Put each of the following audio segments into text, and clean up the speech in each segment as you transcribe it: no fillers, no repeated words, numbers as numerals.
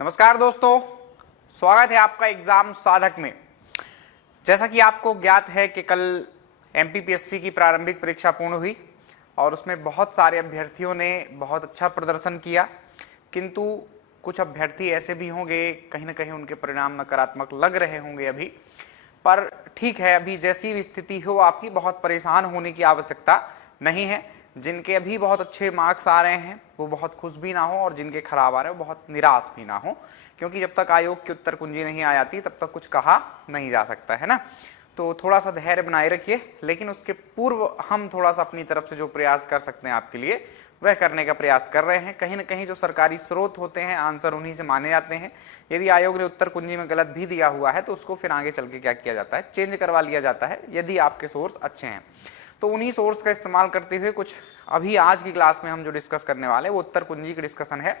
नमस्कार दोस्तों, स्वागत है आपका एग्जाम साधक में। जैसा कि आपको ज्ञात है कि कल एमपीपीएससी की प्रारंभिक परीक्षा पूर्ण हुई और उसमें बहुत सारे अभ्यर्थियों ने बहुत अच्छा प्रदर्शन किया, किंतु कुछ अभ्यर्थी ऐसे भी होंगे कहीं ना कहीं उनके परिणाम नकारात्मक लग रहे होंगे अभी। पर ठीक है, अभी जैसी भी स्थिति हो आपकी बहुत परेशान होने की आवश्यकता नहीं है। जिनके अभी बहुत अच्छे मार्क्स आ रहे हैं वो बहुत खुश भी ना हो और जिनके खराब आ रहे हैं वो बहुत निराश भी ना हो, क्योंकि जब तक आयोग की उत्तर कुंजी नहीं आ जाती तब तक कुछ कहा नहीं जा सकता है ना। तो थोड़ा सा धैर्य बनाए रखिए, लेकिन उसके पूर्व हम थोड़ा सा अपनी तरफ से जो प्रयास कर सकते हैं आपके लिए वह करने का प्रयास कर रहे हैं। कहीं ना कहीं जो सरकारी स्रोत होते हैं आंसर उन्हीं से माने जाते हैं। यदि आयोग ने उत्तर कुंजी में गलत भी दिया हुआ है तो उसको फिर आगे चल के क्या किया जाता है, चेंज करवा लिया जाता है यदि आपके सोर्स अच्छे हैं। तो उन्हीं सोर्स का इस्तेमाल करते हुए कुछ अभी आज की क्लास में हम जो डिस्कस करने वाले हैं वो उत्तर कुंजी की डिस्कशन है।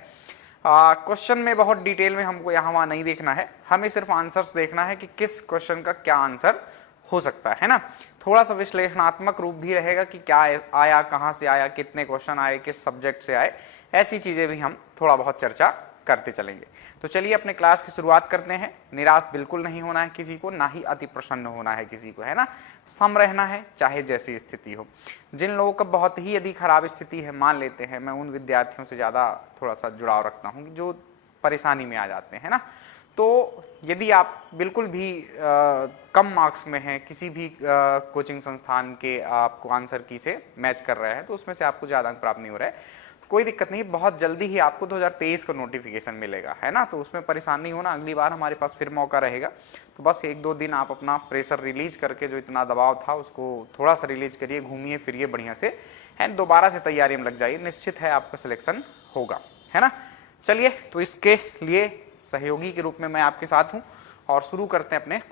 क्वेश्चन में बहुत डिटेल में हमको यहाँ वहाँ नहीं देखना है, हमें सिर्फ आंसर्स देखना है कि किस क्वेश्चन का क्या आंसर हो सकता है ना। थोड़ा सा विश्लेषणात्मक रूप भी रहेगा कि क्या आया, कहाँ से आया, कितने क्वेश्चन आए, किस सब्जेक्ट से आए, ऐसी चीजें भी हम थोड़ा बहुत चर्चा करते चलेंगे। तो चलिए अपने क्लास की शुरुआत करते हैं। निराश बिल्कुल नहीं होना है किसी को, ना ही अति प्रसन्न होना है किसी को, है ना। सम रहना है चाहे जैसी स्थिति हो। जिन लोगों का बहुत ही यदि खराब स्थिति है, मान लेते हैं, मैं उन विद्यार्थियों से ज़्यादा थोड़ा सा जुड़ाव रखता हूँ जो परेशानी में आ जाते हैं ना। तो यदि आप बिल्कुल भी कम मार्क्स में हैं, किसी भी कोचिंग संस्थान के आपको आंसर की से मैच कर रहे हैं तो उसमें से आपको ज़्यादा अंक प्राप्त नहीं हो रहा है, कोई दिक्कत नहीं, बहुत जल्दी ही आपको 2023 का नोटिफिकेशन मिलेगा, है ना। तो उसमें परेशान नहीं होना, अगली बार हमारे पास फिर मौका रहेगा। तो बस 1-2 दिन आप अपना प्रेशर रिलीज करके, जो इतना दबाव था उसको थोड़ा सा रिलीज करिए, घूमिए फिरिए बढ़िया से, एंड दोबारा से तैयारी में लग जाइए, निश्चित है आपका सिलेक्शन होगा, है ना। चलिए, तो इसके लिए सहयोगी के रूप में मैं आपके साथ हूँ और शुरू करते हैं अपने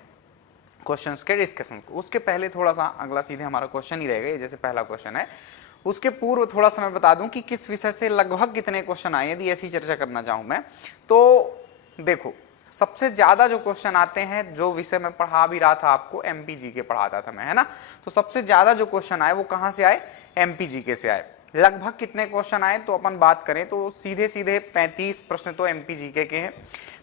क्वेश्चंस के डिस्कशन को। उसके पहले थोड़ा सा अगला सीधे हमारा क्वेश्चन ही रहेगा, ये जैसे पहला क्वेश्चन है, उसके पूर्व थोड़ा सा मैं बता दूं कि किस विषय से लगभग कितने क्वेश्चन आए, यदि ऐसी चर्चा करना चाहूं मैं। तो देखो, सबसे ज्यादा जो क्वेश्चन आते हैं, जो विषय में पढ़ा भी रहा था आपको, एमपीजी के पढ़ाता था मैं, है ना। तो सबसे ज्यादा जो क्वेश्चन आए वो कहां से आए, एमपीजी के से आए। लगभग कितने क्वेश्चन आए तो अपन बात करें तो सीधे सीधे 35 प्रश्न तो एमपीजी के हैं।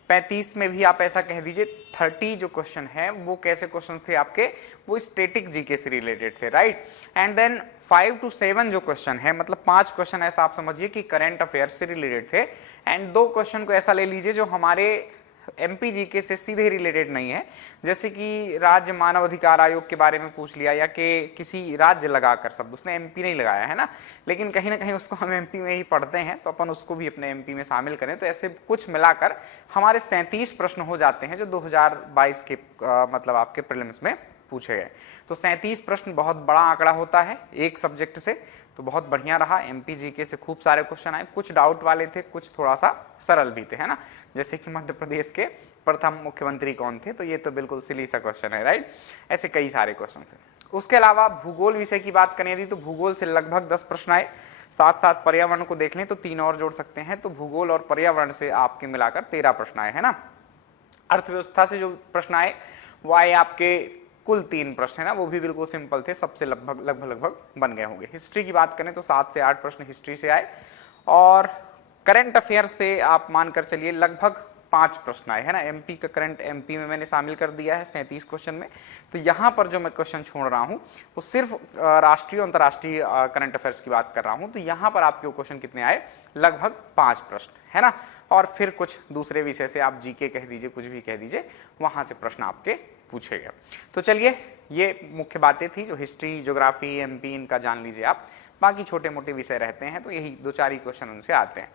35 में भी आप ऐसा कह दीजिए 30 जो क्वेश्चन है वो कैसे क्वेश्चन थे आपके, वो स्टैटिक जीके से रिलेटेड थे, राइट। एंड देन 5 to 7 जो क्वेश्चन है, मतलब 5 क्वेश्चन ऐसा आप समझिए कि करंट अफेयर्स से रिलेटेड थे, एंड 2 क्वेश्चन को ऐसा ले लीजिए जो हमारे एमपीजीके से सीधे रिलेटेड नहीं है, जैसे कि राज्य मानव अधिकार आयोग के बारे में पूछ लिया, या कि किसी राज्य लगाकर शब्द, उसने एमपी नहीं लगाया है ना, लेकिन कहीं ना कहीं उसको हम एमपी में ही पढ़ते हैं तो अपन उसको भी अपने एमपी में शामिल करें। तो ऐसे कुछ मिलाकर हमारे 37 प्रश्न हो जाते हैं जो 2022 के मतलब आपके प्रीलिम्स में पूछे गए। तो 37 प्रश्न बहुत बड़ा आंकड़ा होता है एक सब्जेक्ट से, तो बहुत बढ़िया रहा। एमपीजीके से खूब सारे क्वेश्चन आए, कुछ डाउट वाले थे, कुछ थोड़ा सा सरल भी थे, है ना। जैसे कि मध्य प्रदेश के प्रथम मुख्यमंत्री कौन थे, तो ये तो बिल्कुल सिली सा क्वेश्चन है, राइट। ऐसे कई सारे क्वेश्चन थे। उसके अलावा भूगोल विषय की बात करें यदि, तो भूगोल से लगभग 10 प्रश्न आए। साथ साथ पर्यावरण को देख लें तो 3 और जोड़ सकते हैं, तो भूगोल और पर्यावरण से आपके मिलाकर 13 प्रश्न आए, है ना। अर्थव्यवस्था से जो प्रश्न आए वो आए आपके कुल 3 प्रश्न, है ना, वो भी बिल्कुल सिंपल थे, सबसे लगभग बन गए होंगे। हिस्ट्री की बात करें तो 7 से 8 प्रश्न हिस्ट्री से आए, और करंट अफेयर से आप मानकर चलिए लगभग 5 प्रश्न आए, है ना। एमपी का करंट एमपी में मैंने शामिल कर दिया है 37 क्वेश्चन में। तो यहाँ पर जो मैं क्वेश्चन छोड़ रहा हूँ वो सिर्फ राष्ट्रीय और अंतर्राष्ट्रीय करंट अफेयर्स की बात कर रहा हूँ। तो यहाँ पर आपके क्वेश्चन कितने आए, लगभग 5 प्रश्न, है ना। और फिर कुछ दूसरे विषय से आप जीके कह दीजिए, कुछ भी कह दीजिए, वहां से प्रश्न आपके पूछे गए। तो चलिए, ये मुख्य बातें थी जो हिस्ट्री, ज्योग्राफी, एमपी, इनका जान लीजिए आप। बाकी छोटे मोटे विषय रहते हैं तो यही 2-4 ही क्वेश्चन उनसे आते हैं।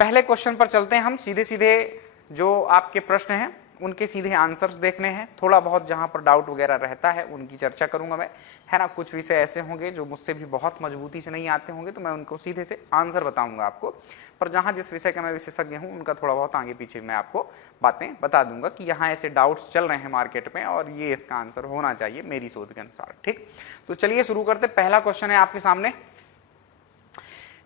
पहले क्वेश्चन पर चलते हैं हम। सीधे सीधे जो आपके प्रश्न हैं उनके सीधे आंसर्स देखने हैं। थोड़ा बहुत जहां पर डाउट वगैरह रहता है उनकी चर्चा करूंगा मैं, है ना। कुछ विषय ऐसे होंगे जो मुझसे भी बहुत मजबूती से नहीं आते होंगे तो मैं उनको सीधे से आंसर बताऊंगा आपको। पर जहां जिस विषय का मैं विशेषज्ञ हूं उनका थोड़ा बहुत आगे पीछे मैं आपको बातें बता दूंगा कि यहाँ ऐसे डाउट्स चल रहे हैं मार्केट में और ये इसका आंसर होना चाहिए मेरी सोच के अनुसार, ठीक। तो चलिए शुरू करते। पहला क्वेश्चन है आपके सामने,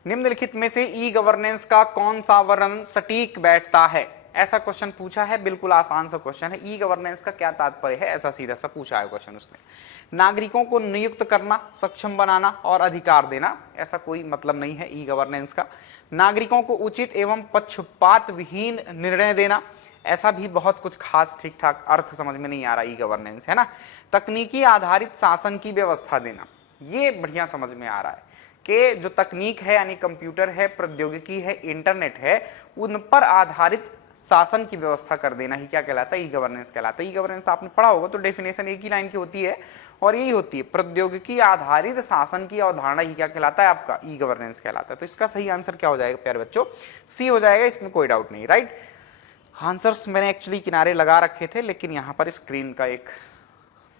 निम्नलिखित में से ई गवर्नेंस का कौन सा वर्णन सटीक बैठता है। ऐसा क्वेश्चन पूछा है, बिल्कुल आसान सा क्वेश्चन है। ई गवर्नेंस का क्या तात्पर्य है, ऐसा सीधा सा पूछा है क्वेश्चन उसने। नागरिकों को नियुक्त करना, सक्षम बनाना और अधिकार देना, ऐसा कोई मतलब नहीं है ई गवर्नेंस का। नागरिकों को उचित एवं पक्षपात विहीन निर्णय देना, ऐसा भी बहुत कुछ खास ठीक ठाक अर्थ समझ में नहीं आ रहा ई गवर्नेंस, है ना। तकनीकी आधारित शासन की व्यवस्था देना, ये बढ़िया समझ में आ रहा है कि जो तकनीक है यानी कंप्यूटर है, प्रौद्योगिकी है, इंटरनेट है, उन पर आधारित शासन की व्यवस्था कर देना ही क्या कहलाता है, ई गवर्नेंस कहलाता है। ई गवर्नेंस आपने पढ़ा होगा तो डेफिनेशन एक ही लाइन की होती है और यही होती है, प्रौद्योगिकी आधारित शासन की अवधारणा ही क्या कहलाता है, आपका ई गवर्नेंस कहलाता है। तो इसका सही आंसर क्या हो जाएगा प्यारे बच्चों, सी हो जाएगा, इसमें कोई डाउट नहीं, राइट। आंसर्स मैंने एक्चुअली किनारे लगा रखे थे, लेकिन यहाँ पर स्क्रीन का एक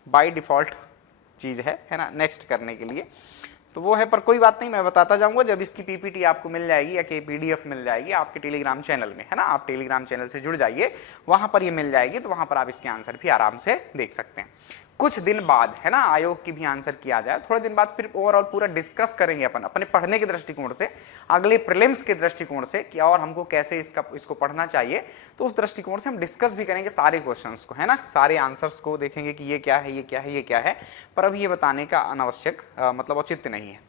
बाय डिफॉल्ट चीज है ना, नेक्स्ट करने के लिए, तो वो है, पर कोई बात नहीं, मैं बताता जाऊंगा जब इसकी पीपीटी आपको मिल जाएगी या कि पीडीएफ मिल जाएगी आपके टेलीग्राम चैनल में, है ना। आप टेलीग्राम चैनल से जुड़ जाइए, वहां पर ये मिल जाएगी, तो वहां पर आप इसके आंसर भी आराम से देख सकते हैं। कुछ दिन बाद, है ना, आयोग की भी आंसर किया जाए, थोड़े दिन बाद फिर ओवरऑल पूरा डिस्कस करेंगे अपन अपने पढ़ने के दृष्टिकोण से, अगले प्रीलिम्स के दृष्टिकोण से कि और हमको कैसे इसको पढ़ना चाहिए, तो उस दृष्टिकोण से हम डिस्कस भी करेंगे सारे क्वेश्चंस को, है ना, सारे आंसर्स को देखेंगे कि ये क्या है, ये क्या है, ये क्या है, पर अभी ये बताने का अनावश्यक मतलब औचित्य नहीं है।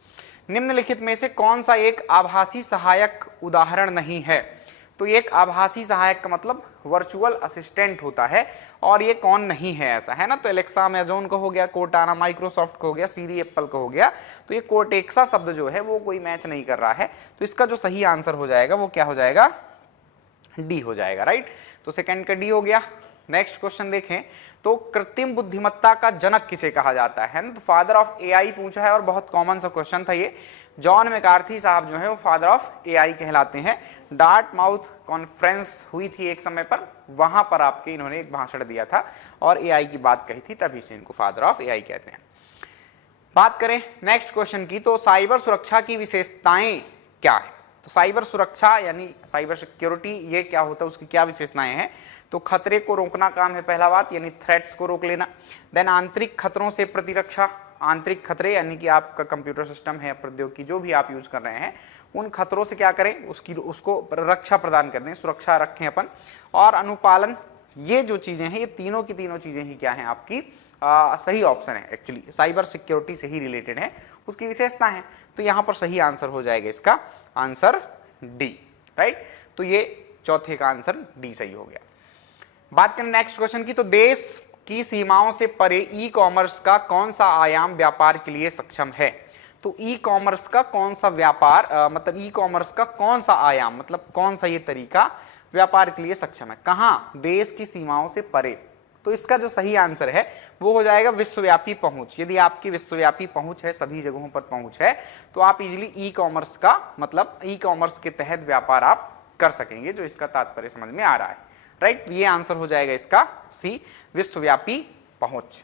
निम्नलिखित में से कौन सा एक आभासी सहायक उदाहरण नहीं है, तो एक आभासी सहायक का मतलब वर्चुअल असिस्टेंट होता है, और ये कौन नहीं है ऐसा, है ना। तो एलेक्सा अमेज़न को हो गया, कोर्टाना माइक्रोसॉफ्ट को हो गया, सीरी एप्पल को हो गया, तो ये कोर्टेक्सा शब्द जो है वो कोई मैच नहीं कर रहा है, तो इसका जो सही आंसर हो जाएगा वो क्या हो जाएगा, डी हो जाएगा, राइट। तो सेकंड का डी हो गया। नेक्स्ट क्वेश्चन देखें, तो कृत्रिम बुद्धिमत्ता का जनक किसे कहा जाता है ना, तो फादर ऑफ एआई पूछा है, और बहुत कॉमन सा क्वेश्चन था ये। जॉन मैकार्थी साहब जो है वो फादर ऑफ एआई कहलाते हैं। डार्टमाउथ कॉन्फ्रेंस हुई थी एक समय पर, वहां पर आपके इन्होंने एक भाषण दिया था और एआई की बात कही थी, तभी से इनको फादर ऑफ एआई कहते हैं। बात करें नेक्स्ट क्वेश्चन की, तो साइबर सुरक्षा की विशेषताएं क्या है, तो साइबर सुरक्षा यानी साइबर सिक्योरिटी ये क्या होता है, उसकी क्या विशेषताएं हैं, तो खतरे को रोकना काम है पहला बात, यानी थ्रेट्स को रोक लेना। देन आंतरिक खतरों से प्रतिरक्षा, आंतरिक खतरे यानी कि आपका कंप्यूटर सिस्टम है, प्रौद्योगिकी जो भी आप यूज कर रहे हैं, उन खतरों से क्या करें, उसको रक्षा प्रदान कर दें, सुरक्षा रखें अपन। और अनुपालन, ये जो चीजें हैं, ये तीनों की तीनों चीजें ही क्या हैं आपकी सही ऑप्शन है, एक्चुअली साइबर सिक्योरिटी से ही रिलेटेड है, उसकी विशेषता है, तो यहां पर सही आंसर हो जाएगा इसका आंसर डी, राइट। तो ये चौथे का आंसर डी सही हो गया। बात करें नेक्स्ट क्वेश्चन की, तो देश की सीमाओं से परे ई कॉमर्स का कौन सा आयाम व्यापार के लिए सक्षम है, तो ई कॉमर्स का कौन सा व्यापार मतलब ई कॉमर्स का कौन सा आयाम, मतलब कौन सा ये तरीका व्यापार के लिए सक्षम है, कहां, देश की सीमाओं से परे, तो इसका जो सही आंसर है वो हो जाएगा विश्वव्यापी पहुंच। यदि आपकी विश्वव्यापी पहुंच है, सभी जगहों पर पहुंच है, तो आप इजीली ई कॉमर्स का मतलब ई कॉमर्स के तहत व्यापार आप कर सकेंगे, जो इसका तात्पर्य समझ में आ रहा है, राइट। ये आंसर हो जाएगा इसका सी, विश्वव्यापी पहुंच।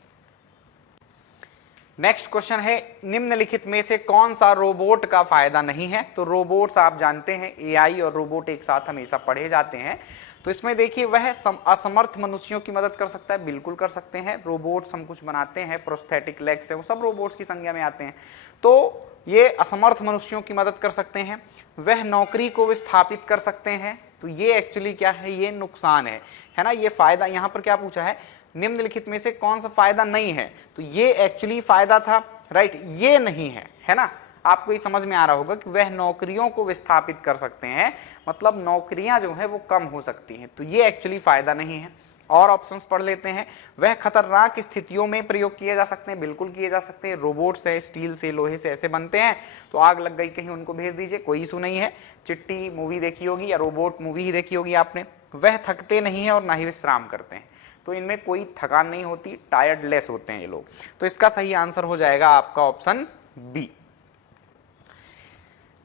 नेक्स्ट क्वेश्चन है, निम्नलिखित में से कौन सा रोबोट का फायदा नहीं है, तो रोबोट्स आप जानते हैं एआई और रोबोट एक साथ हमेशा पढ़े जाते हैं, तो इसमें देखिए वह असमर्थ मनुष्यों की मदद कर सकता है, बिल्कुल कर सकते हैं। रोबोट्स हम कुछ बनाते हैं, प्रोस्थेटिक लेग्स है, वो सब रोबोट्स की संज्ञा में आते हैं, तो ये असमर्थ मनुष्यों की मदद कर सकते हैं। वह नौकरी को विस्थापित कर सकते हैं, तो ये एक्चुअली क्या है, ये नुकसान है ना। ये फायदा यहाँ पर क्या पूछा है, निम्नलिखित में से कौन सा फायदा नहीं है, तो ये एक्चुअली फायदा था, राइट, ये नहीं है ना। आपको ये समझ में आ रहा होगा कि वह नौकरियों को विस्थापित कर सकते हैं, मतलब नौकरियां जो है वो कम हो सकती हैं, तो ये एक्चुअली फायदा नहीं है। और ऑप्शंस पढ़ लेते हैं, वह खतरनाक स्थितियों में प्रयोग किए जा सकते हैं, बिल्कुल किए जा सकते हैं। रोबोट्स है, स्टील से, लोहे से ऐसे बनते हैं, तो आग लग गई कहीं उनको भेज दीजिए, कोई इशू नहीं है। चिट्टी मूवी देखी होगी या रोबोट मूवी ही देखी होगी आपने। वह थकते नहीं है और ना ही विश्राम करते हैं, तो इनमें कोई थकान नहीं होती, टायर्डलेस होते हैं ये लोग, तो इसका सही आंसर हो जाएगा आपका ऑप्शन बी।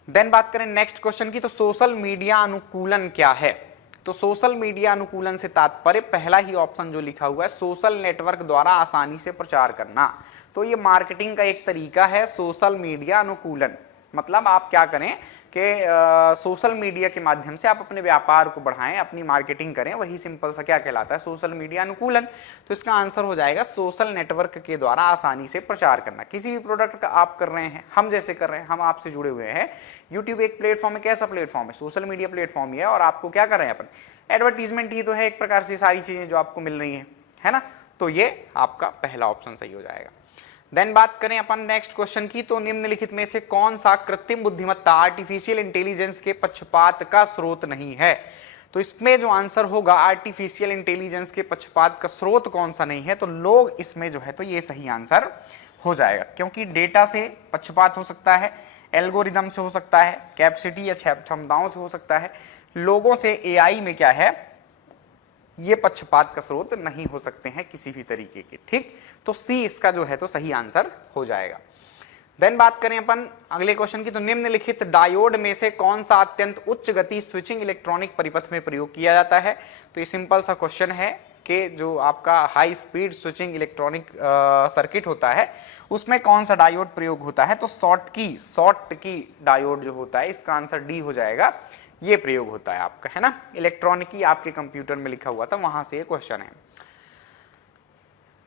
देन बात करें नेक्स्ट क्वेश्चन की, तो सोशल मीडिया अनुकूलन क्या है, तो सोशल मीडिया अनुकूलन से तात्पर्य पहला ही ऑप्शन जो लिखा हुआ है, सोशल नेटवर्क द्वारा आसानी से प्रचार करना, तो ये मार्केटिंग का एक तरीका है सोशल मीडिया अनुकूलन, मतलब आप क्या करें कि सोशल मीडिया के माध्यम से आप अपने व्यापार को बढ़ाएं, अपनी मार्केटिंग करें, वही सिंपल सा क्या कहलाता है, सोशल मीडिया अनुकूलन। तो इसका आंसर हो जाएगा सोशल नेटवर्क के द्वारा आसानी से प्रचार करना। किसी भी प्रोडक्ट का आप कर रहे हैं, हम जैसे कर रहे हैं, हम आपसे जुड़े हुए हैं। यूट्यूब एक प्लेटफॉर्म है, कैसा प्लेटफॉर्म है, सोशल मीडिया प्लेटफॉर्म ही है, और आपको क्या कर रहे हैं अपन, एडवर्टीजमेंट ही तो है एक प्रकार से सारी चीजें जो आपको मिल रही है ना। तो ये आपका पहला ऑप्शन सही हो जाएगा। देन बात करें अपन नेक्स्ट क्वेश्चन की, तो निम्नलिखित में से कौन सा कृत्रिम बुद्धिमत्ता आर्टिफिशियल इंटेलिजेंस के पक्षपात का स्रोत नहीं है। तो इसमें जो आंसर होगा आर्टिफिशियल इंटेलिजेंस के पक्षपात का स्रोत कौन सा नहीं है, तो लोग इसमें जो है तो ये सही आंसर हो जाएगा, क्योंकि डेटा से पक्षपात हो सकता है, एल्गोरिदम से हो सकता है, कैपेसिटी या क्षमताओं से हो सकता है, लोगों से एआई में क्या है, ये पक्षपात का स्रोत नहीं हो सकते हैं किसी भी तरीके के। ठीक, तो सी इसका जो है तो सही आंसर हो जाएगा। देन बात करें अपन अगले क्वेश्चन की, तो निम्नलिखित डायोड में से कौन सा अत्यंत उच्च गति स्विचिंग इलेक्ट्रॉनिक परिपथ में प्रयोग किया जाता है। तो ये सिंपल सा क्वेश्चन है कि जो आपका high speed switching electronic circuit होता है उसमें कौन सा डायोड प्रयोग होता है। तो शॉर्ट की डायोड जो होता है, इसका आंसर डी हो जाएगा, ये प्रयोग होता है आपका, है ना। इलेक्ट्रॉनिकी आपके कंप्यूटर में लिखा हुआ था, वहां से ये क्वेश्चन है।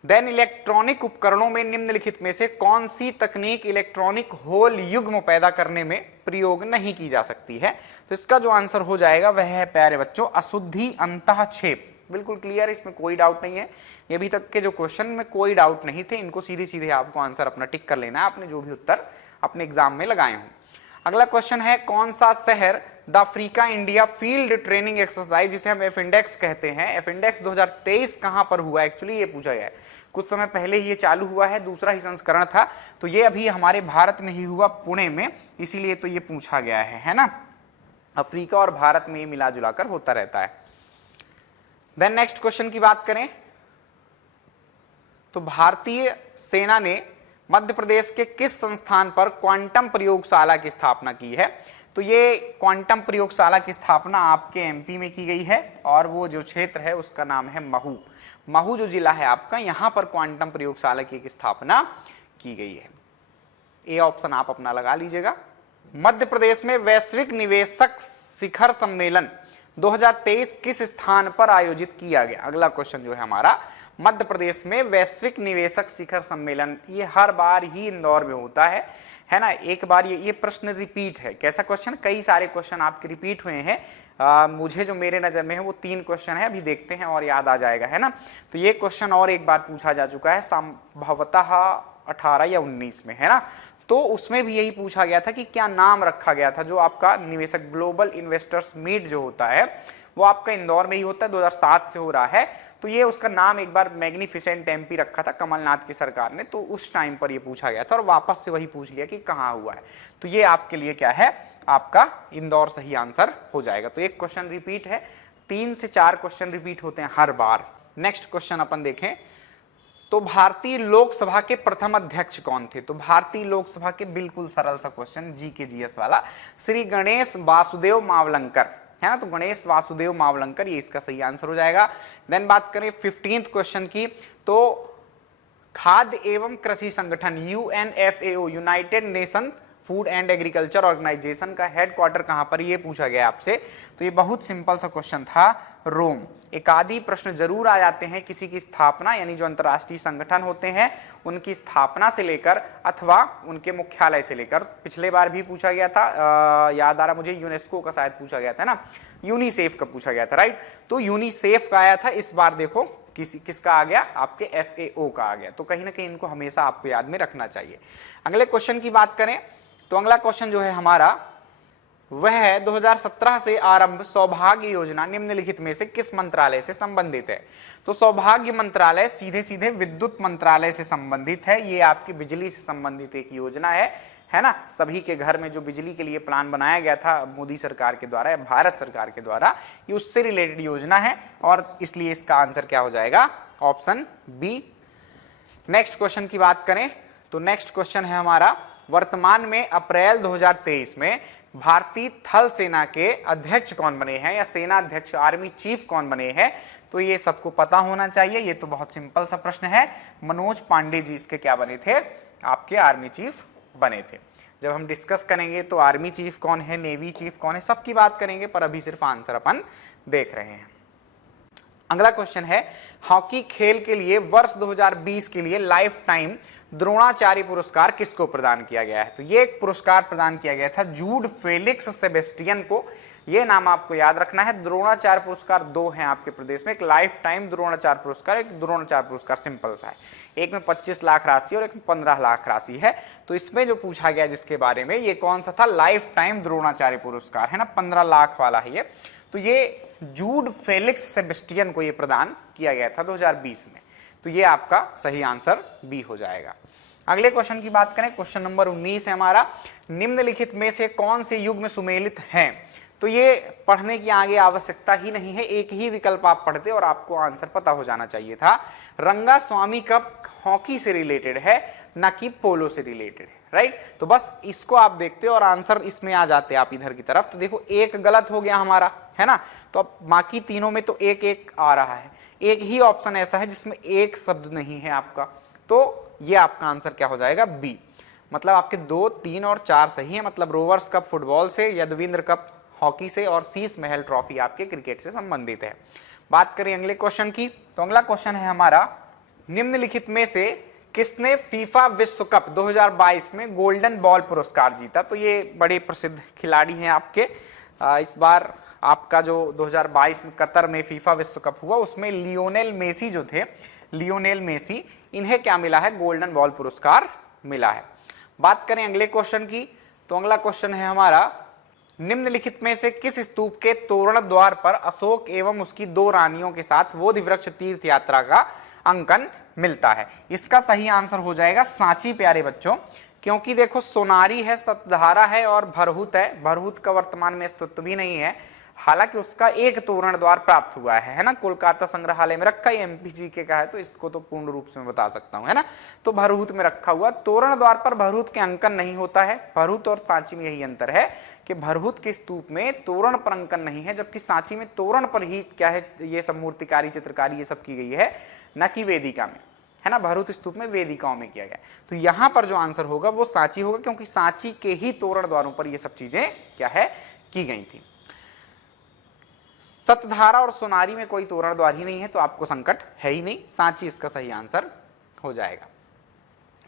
देन इलेक्ट्रॉनिक उपकरणों में निम्नलिखित में से कौन सी तकनीक इलेक्ट्रॉनिक होल युग्म पैदा करने में प्रयोग नहीं की जा सकती है। तो इसका जो आंसर हो जाएगा वह है प्यारे बच्चों अशुद्धि अंतःक्षेप। बिल्कुल क्लियर, इसमें कोई डाउट नहीं है। ये अभी तक के जो क्वेश्चन में कोई डाउट नहीं थे, इनको सीधे सीधे आपको आंसर अपना टिक कर लेना है, आपने जो भी उत्तर अपने एग्जाम में लगाए हों। अगला क्वेश्चन है, कौन सा शहर the Africa India field training exercise, जिसे हम एफिंडेक्स कहते हैं, एफिंडेक्स 2023 कहां पर हुआ, एक्चुअली ये पूछा गया है। कुछ समय पहले ही ये चालू हुआ है, दूसरा ही संस्करण था, तो ये अभी हमारे भारत में ही हुआ, पुणे में, इसीलिए तो ये पूछा गया है ना। अफ्रीका और भारत में ये मिला जुलाकर होता रहता है। देन नेक्स्ट क्वेश्चन की बात करें, तो भारतीय सेना ने मध्य प्रदेश के किस संस्थान पर क्वांटम प्रयोगशाला की स्थापना की है। तो ये क्वांटम प्रयोगशाला की स्थापना आपके एमपी में की गई है, और वो जो क्षेत्र है उसका नाम है महू। महू जो जिला है आपका, यहां पर क्वांटम प्रयोगशाला की स्थापना की गई है। ए ऑप्शन आप अपना लगा लीजिएगा। मध्य प्रदेश में वैश्विक निवेशक शिखर सम्मेलन 2023 किस स्थान पर आयोजित किया गया। अगला क्वेश्चन जो है हमारा, मध्य प्रदेश में वैश्विक निवेशक शिखर सम्मेलन, ये हर बार ही इंदौर में होता है ना। एक बार ये प्रश्न रिपीट है। कैसा क्वेश्चन, कई सारे क्वेश्चन आपके रिपीट हुए हैं। मुझे जो मेरे नजर में है वो 3 क्वेश्चन है, अभी देखते हैं और याद आ जाएगा, है ना। तो ये क्वेश्चन और एक बार पूछा जा चुका है, संभवतः 18 या 19 में, है ना। तो उसमें भी यही पूछा गया था कि क्या नाम रखा गया था, जो आपका निवेशक ग्लोबल इन्वेस्टर्स मीट जो होता है वो आपका इंदौर में ही होता है, 2007 से हो रहा है। तो ये उसका नाम एक बार मैग्निफिसेंट एमपी रखा था कमलनाथ की सरकार ने, तो उस टाइम पर ये पूछा गया था और वापस से वही पूछ लिया कि कहाँ हुआ है। तो ये आपके लिए क्या है, आपका इंदौर सही आंसर हो जाएगा। तो एक क्वेश्चन रिपीट है, 3 से 4 क्वेश्चन रिपीट होते हैं हर बार। नेक्स्ट क्वेश्चन अपन देखें, तो भारतीय लोकसभा के प्रथम अध्यक्ष कौन थे। तो भारतीय लोकसभा के, बिल्कुल सरल सा क्वेश्चन, जीके जीएस वाला, श्री गणेश वासुदेव मावलंकर, है ना। तो गणेश वासुदेव मावलंकर, ये इसका सही आंसर हो जाएगा। देन बात करें 15th क्वेश्चन की, तो खाद्य एवं कृषि संगठन UNFAO, United Nation Food and Agriculture Organization का हेडक्वार्टर कहां पर, ये पूछा गया आपसे। तो ये बहुत सिंपल सा क्वेश्चन था, रोम। एक आदि प्रश्न जरूर आ जाते हैं किसी की स्थापना, यानी जो अंतर्राष्ट्रीय संगठन होते हैं उनकी स्थापना से लेकर अथवा उनके मुख्यालय से लेकर। पिछले बार भी पूछा गया था, याद आ रहा मुझे, यूनेस्को का शायद पूछा गया था ना, यूनिसेफ का पूछा गया था, राइट। तो यूनिसेफ का आया था, इस बार देखो किसका आ गया, आपके FAO का आ गया। तो कहीं ना कहीं इनको हमेशा आपको याद में रखना चाहिए। अगले क्वेश्चन की बात करें, तो अगला क्वेश्चन जो है हमारा वह है 2017 से आरंभ सौभाग्य योजना निम्नलिखित में से किस मंत्रालय से संबंधित है। तो सौभाग्य मंत्रालय सीधे सीधे विद्युत मंत्रालय से संबंधित है। ये आपकी बिजली से संबंधित एक योजना है ना। सभी के घर में जो बिजली के लिए प्लान बनाया गया था मोदी सरकार के द्वारा या भारत सरकार के द्वारा, ये उससे रिलेटेड योजना है, और इसलिए इसका आंसर क्या हो जाएगा, ऑप्शन बी। नेक्स्ट क्वेश्चन की बात करें, तो नेक्स्ट क्वेश्चन है हमारा, वर्तमान में अप्रैल 2023 में भारतीय थल सेना के अध्यक्ष कौन बने हैं, या सेना अध्यक्ष आर्मी चीफ कौन बने हैं। तो ये सबको पता होना चाहिए, ये तो बहुत सिंपल सा प्रश्न है। मनोज पांडे जी इसके क्या बने थे, आपके आर्मी चीफ बने थे। जब हम डिस्कस करेंगे तो आर्मी चीफ कौन है, नेवी चीफ कौन है, सबकी बात करेंगे, पर अभी सिर्फ आंसर अपन देख रहे हैं। अगला क्वेश्चन है, हॉकी खेल के लिए वर्ष 2020 के लिए लाइफ टाइम द्रोणाचार्य पुरस्कार किसको प्रदान किया गया है? तो ये एक पुरस्कार प्रदान किया गया था जूड फेलिक्स सेबेस्टियन को। ये नाम आपको याद रखना है। द्रोणाचार्य पुरस्कार दो हैं आपके प्रदेश में, एक लाइफ टाइम द्रोणाचार्य पुरस्कार, एक द्रोणाचार्य पुरस्कार सिंपल सा है। एक में 25 लाख राशि और एक में 15 लाख राशि है। तो इसमें जो पूछा गया जिसके बारे में, ये कौन सा था? लाइफ टाइम द्रोणाचार्य पुरस्कार है ना, 15 लाख वाला है ये। तो ये जूड फेलिक्स सेबेस्टियन को ये प्रदान किया गया था 2020 में। तो ये आपका सही आंसर बी हो जाएगा। अगले क्वेश्चन की बात करें, क्वेश्चन नंबर 19 है हमारा, निम्नलिखित में से कौन से युग में सुमेलित हैं? तो ये पढ़ने की आगे आवश्यकता ही नहीं है, एक ही विकल्प आप पढ़ते और आपको आंसर पता हो जाना चाहिए था। रंगास्वामी कप हॉकी से रिलेटेड है, ना कि पोलो से रिलेटेड है, राइट? तो बस इसको आप देखते हो और आंसर इसमें आ जाते आप इधर की तरफ। तो देखो एक गलत हो गया हमारा, है ना? तो अब बाकी तीनों में तो एक एक आ रहा है, एक ही ऑप्शन ऐसा है जिसमें एक शब्द नहीं है आपका। तो ये आपका आंसर क्या हो जाएगा? बी। मतलब आपके 2, 3 और 4 सही है। मतलब रोवर्स कप फुटबॉल से, यदविंद्र कप हॉकी से और शीश महल ट्रॉफी आपके क्रिकेट से संबंधित है। बात करें अगले क्वेश्चन की, तो अगला क्वेश्चन है हमारा, निम्नलिखित में से किसने फीफा विश्व कप 2022 में गोल्डन बॉल पुरस्कार जीता? तो ये बड़े प्रसिद्ध खिलाड़ी हैं आपके। इस बार आपका जो 2022 में कतर में फीफा विश्व कप हुआ, उसमें लियोनेल मेसी जो थे, लियोनेल मेसी, इन्हें क्या मिला है? गोल्डन बॉल पुरस्कार मिला है। बात करें अगले क्वेश्चन की, तो अगला क्वेश्चन है हमारा, निम्नलिखित में से किस स्तूप के तोरण द्वार पर अशोक एवं उसकी 2 रानियों के साथ बोधि वृक्ष तीर्थ यात्रा का अंकन मिलता है? इसका सही आंसर हो जाएगा सांची प्यारे बच्चों, क्योंकि देखो सोनारी है, सतधारा है और भरहुत है। भरहुत का वर्तमान में अस्तित्व भी नहीं है, हालांकि उसका एक तोरण द्वार प्राप्त हुआ है ना, कोलकाता संग्रहालय में रखा है, एमपीजीके का है, तो इसको तो पूर्ण रूप से मैं बता सकता हूं, है ना? तो भरहुत में रखा हुआ तोरण द्वार पर भरहुत के अंकन नहीं होता है। भरहुत और सांची में यही अंतर है कि भरहुत के स्तूप में तोरण पर अंकन नहीं है, जबकि सांची में तोरण पर ही क्या है, ये सब मूर्तिकारी चित्रकारी ये सब की गई है, न कि वेदिका में, है ना? भरहुत स्तूप में वेदिकाओं में किया गया। तो यहां पर जो आंसर होगा वो सांची होगा, क्योंकि सांची के ही तोरण द्वारों पर ये सब चीजें क्या है, की गई थी। सतधारा और सोनारी में कोई तोरण द्वार ही नहीं है, तो आपको संकट है ही नहीं, सांची इसका सही आंसर हो जाएगा।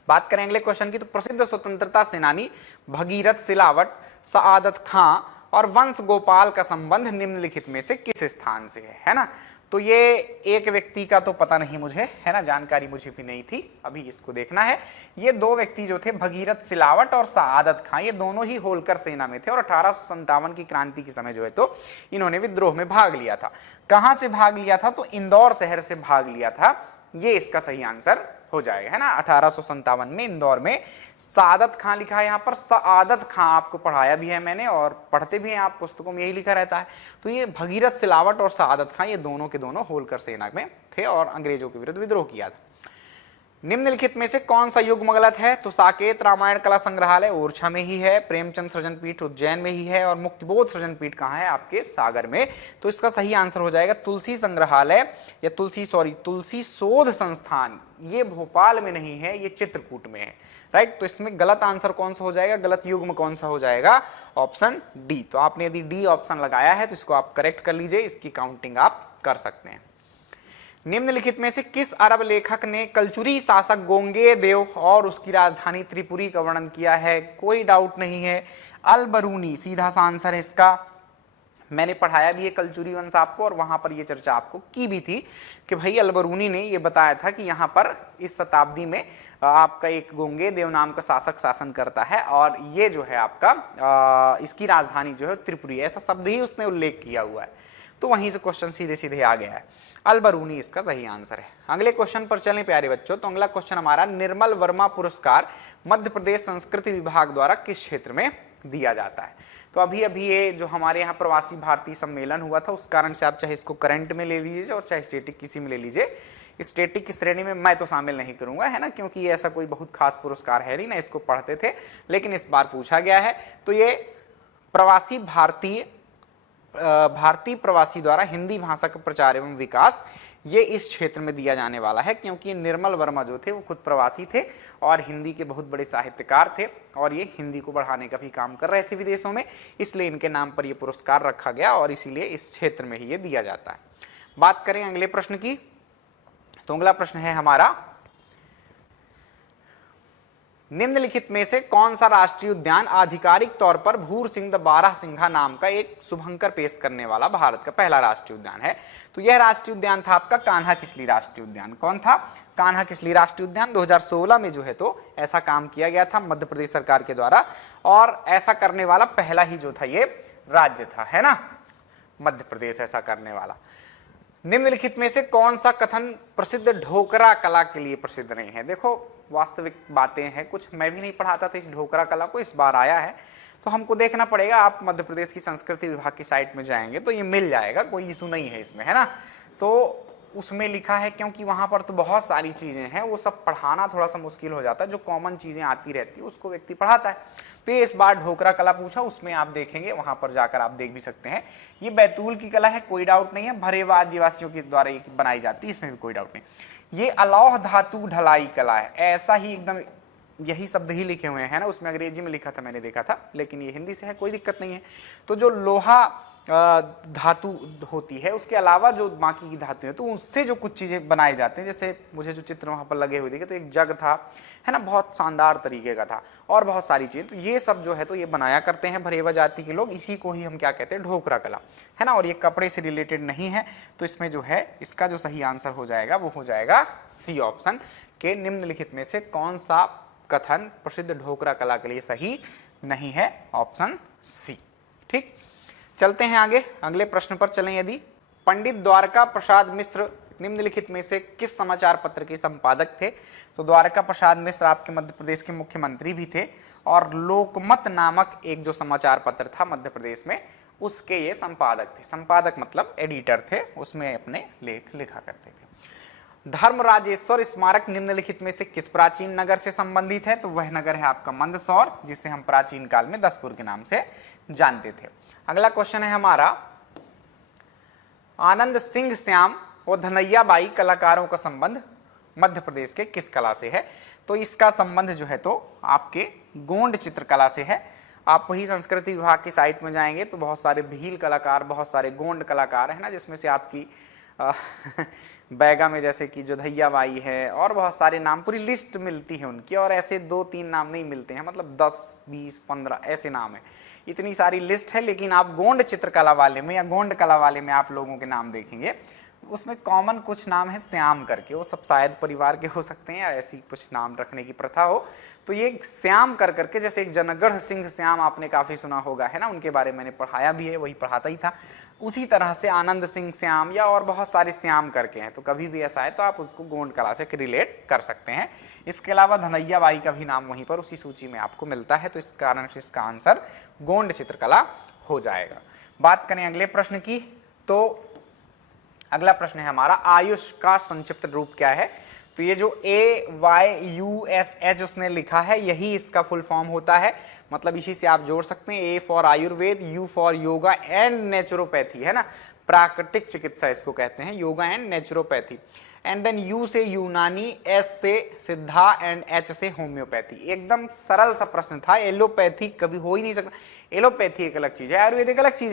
बात करें अगले क्वेश्चन की, तो प्रसिद्ध स्वतंत्रता सेनानी भगीरथ सिलावट, सआदत खां और वंश गोपाल का संबंध निम्नलिखित में से किस स्थान से है ना? तो ये एक व्यक्ति का तो पता नहीं मुझे, है ना, जानकारी मुझे भी नहीं थी, अभी इसको देखना है। ये 2 व्यक्ति जो थे, भगीरथ सिलावट और सआदत खां, ये दोनों ही होलकर सेना में थे और 1857 की क्रांति के समय जो है तो इन्होंने विद्रोह में भाग लिया था। कहां से भाग लिया था? तो इंदौर शहर से भाग लिया था। ये इसका सही आंसर हो जाएगा, है ना? 1857 में इंदौर में। सआदत खां लिखा है यहाँ पर, सआदत खां आपको पढ़ाया भी है मैंने और पढ़ते भी हैं आप, पुस्तकों में यही लिखा रहता है। तो ये भगीरथ सिलावट और सआदत खां, ये दोनों के दोनों होलकर सेना में थे और अंग्रेजों के विरुद्ध विद्रोह किया था। निम्नलिखित में से कौन सा युग्म गलत है? तो साकेत रामायण कला संग्रहालय ओरछा में ही है, प्रेमचंद सृजन पीठ उज्जैन में ही है और मुक्तिबोध सृजन पीठ कहाँ है? आपके सागर में। तो इसका सही आंसर हो जाएगा तुलसी संग्रहालय या तुलसी शोध संस्थान, ये भोपाल में नहीं है, ये चित्रकूट में है, राइट? तो इसमें गलत आंसर कौन सा हो जाएगा, गलत युग्म कौन सा हो जाएगा? Option D. तो आपने यदि डी ऑप्शन लगाया है तो इसको आप करेक्ट कर लीजिए, इसकी काउंटिंग आप कर सकते हैं। निम्नलिखित में से किस अरब लेखक ने कलचुरी शासक गोंगे देव और उसकी राजधानी त्रिपुरी का वर्णन किया है? कोई डाउट नहीं है, अल बरूनी सीधा सा आंसर है इसका। मैंने पढ़ाया भी है कलचुरी वंश आपको और वहां पर ये चर्चा आपको की भी थी कि भाई अल बरूनी ने ये बताया था कि यहाँ पर इस शताब्दी में आपका एक गोंगे देव नाम का शासक शासन करता है और ये जो है आपका इसकी राजधानी जो है त्रिपुरी, ऐसा शब्द ही उसने उल्लेख किया हुआ है। तो वहीं से क्वेश्चन सीधे सीधे आ गया है, अल बरूनी इसका सही आंसर है। अगले क्वेश्चन पर चलें प्यारे बच्चों। तो अगला क्वेश्चन हमारा, निर्मल वर्मा पुरस्कार मध्य प्रदेश संस्कृति विभाग द्वारा किस क्षेत्र में दिया जाता है? तो अभी अभी ये जो हमारे यहाँ प्रवासी भारतीय सम्मेलन हुआ था, उस कारण से आप चाहे इसको करंट में ले लीजिए और चाहे स्टेटिक किसी में ले लीजिए। स्टेटिक की श्रेणी में मैं तो शामिल नहीं करूंगा, है ना, क्योंकि ये ऐसा कोई बहुत खास पुरस्कार है नहीं ना, इसको पढ़ते थे, लेकिन इस बार पूछा गया है। तो ये प्रवासी भारतीय भारतीय प्रवासी द्वारा हिंदी भाषा का प्रचार एवं विकास, ये इस क्षेत्र में दिया जाने वाला है, क्योंकि निर्मल वर्मा जो थे वो खुद प्रवासी थे और हिंदी के बहुत बड़े साहित्यकार थे और ये हिंदी को बढ़ाने का भी काम कर रहे थे विदेशों में, इसलिए इनके नाम पर ये पुरस्कार रखा गया और इसीलिए इस क्षेत्र में ही ये दिया जाता है। बात करें अगले प्रश्न की, तो अगला प्रश्न है हमारा, निम्नलिखित में से कौन सा राष्ट्रीय उद्यान आधिकारिक तौर पर भूर सिंह द बारहसिंघा नाम का एक शुभंकर पेश करने वाला भारत का पहला राष्ट्रीय उद्यान है? तो यह राष्ट्रीय उद्यान था आपका कान्हा किसली राष्ट्रीय उद्यान। कौन था? कान्हा किसली राष्ट्रीय उद्यान। 2016 में जो है तो ऐसा काम किया गया था मध्य प्रदेश सरकार के द्वारा, और ऐसा करने वाला पहला ही जो था ये राज्य था, है ना, मध्य प्रदेश ऐसा करने वाला। निम्नलिखित में से कौन सा कथन प्रसिद्ध ढोकरा कला के लिए प्रसिद्ध नहीं है? देखो वास्तविक बातें हैं, कुछ मैं भी नहीं पढ़ाता था इस ढोकरा कला को, इस बार आया है तो हमको देखना पड़ेगा। आप मध्य प्रदेश की संस्कृति विभाग की साइट में जाएंगे तो ये मिल जाएगा, कोई इशू नहीं है इसमें, है ना। तो उसमें लिखा है, क्योंकि वहां पर तो बहुत सारी चीजें हैं, वो सब पढ़ाना थोड़ा सा मुश्किल हो जाता है, जो कॉमन चीजें आती रहती है उसको व्यक्ति पढ़ाता है। तो ये इस बार ढोकरा कला पूछा, उसमें आप देखेंगे, वहां पर जाकर आप देख भी सकते हैं। ये बैतूल की कला है, कोई डाउट नहीं है, भरेवा आदिवासियों के द्वारा ये बनाई जाती है, इसमें भी कोई डाउट नहीं। ये अलौह धातु ढलाई कला है, ऐसा ही एकदम यही शब्द ही लिखे हुए हैं ना, उसमें अंग्रेजी में लिखा था, मैंने देखा था, लेकिन ये हिंदी से है, कोई दिक्कत नहीं है। तो जो लोहा धातु होती है, उसके अलावा जो बाकी की धातु है, तो उससे जो कुछ चीजें बनाए जाते हैं, जैसे मुझे जो चित्र वहां पर लगे हुए देखे तो एक जग था, है ना, बहुत शानदार तरीके का था, और बहुत सारी चीजें, तो ये सब जो है तो ये बनाया करते हैं भरेवा जाति के लोग, इसी को ही हम क्या कहते हैं, ढोकरा कला, है ना। और ये कपड़े से रिलेटेड नहीं है, तो इसमें जो है इसका जो सही आंसर हो जाएगा वो हो जाएगा सी ऑप्शन के निम्नलिखित में से कौन सा कथन प्रसिद्ध ढोकरा कला के लिए सही नहीं है, ऑप्शन सी। ठीक, चलते हैं आगे, अगले प्रश्न पर चलें। यदि पंडित द्वारका प्रसाद मिश्र निम्नलिखित में से किस समाचार पत्र के संपादक थे? तो द्वारका प्रसाद मिश्र आपके मध्य प्रदेश के मुख्यमंत्री भी थे, और लोकमत नामक एक जो समाचार पत्र था मध्य प्रदेश में, उसके ये संपादक थे। संपादक मतलब एडिटर थे, उसमें अपने लेख लिखा करते थे। धर्मराजेश्वर स्मारक निम्नलिखित में से किस प्राचीन नगर से संबंधित है? तो वह नगर है आपका मंदसौर, जिसे हम प्राचीन काल में दसपुर के नाम से जानते थे। अगला क्वेश्चन है हमारा, आनंद सिंह श्याम और धनैया बाई कलाकारों का संबंध मध्य प्रदेश के किस कला से है? तो इसका संबंध जो है तो आपके गोंड चित्रकला से है। आप वही संस्कृति विभाग की साइट में जाएंगे तो बहुत सारे भील कलाकार, बहुत सारे गोंड कलाकार है ना, जिसमें से आपकी बैगा में जैसे कि जोधैया बाई है, और बहुत सारे नाम, पूरी लिस्ट मिलती है उनकी, और ऐसे 2-3 नाम नहीं मिलते हैं, मतलब 10, 20, 15 ऐसे नाम है, इतनी सारी लिस्ट है। लेकिन आप गोंड चित्रकला वाले में या गोंड कला वाले में आप लोगों के नाम देखेंगे, उसमें कॉमन कुछ नाम है श्याम करके, वो सब शायद परिवार के हो सकते हैं या ऐसी कुछ नाम रखने की प्रथा हो, तो ये श्याम कर करके, जैसे एक जनगढ़ सिंह श्याम आपने काफी सुना होगा, है ना, उनके बारे में मैंने पढ़ाया भी है, वही पढ़ाता ही था। उसी तरह से आनंद सिंह श्याम या और बहुत सारे श्याम करके हैं, तो कभी भी ऐसा है तो आप उसको गोंड कला से रिलेट कर सकते हैं। इसके अलावा धनैया बाई का भी नाम वहीं पर उसी सूची में आपको मिलता है, तो इस कारण से इसका आंसर गोंड चित्रकला हो जाएगा। बात करें अगले प्रश्न की, तो अगला प्रश्न है हमारा, आयुष का संक्षिप्त रूप क्या है? तो ये जो AYUSH उसने लिखा है, यही इसका फुल फॉर्म होता है, मतलब इसी से आप जोड़ सकते हैं, A for Ayurveda, U for yoga and naturopathy, है ना, प्राकृतिक चिकित्सा इसको कहते हैं, yoga and naturopathy. And then U से यूनानी, S से सिद्धा एंड H से होम्योपैथी। एकदम सरल सा प्रश्न था, एलोपैथी कभी हो ही नहीं सकता, एलोपैथी एक अलग चीज है, आयुर्वेद एक अलग चीज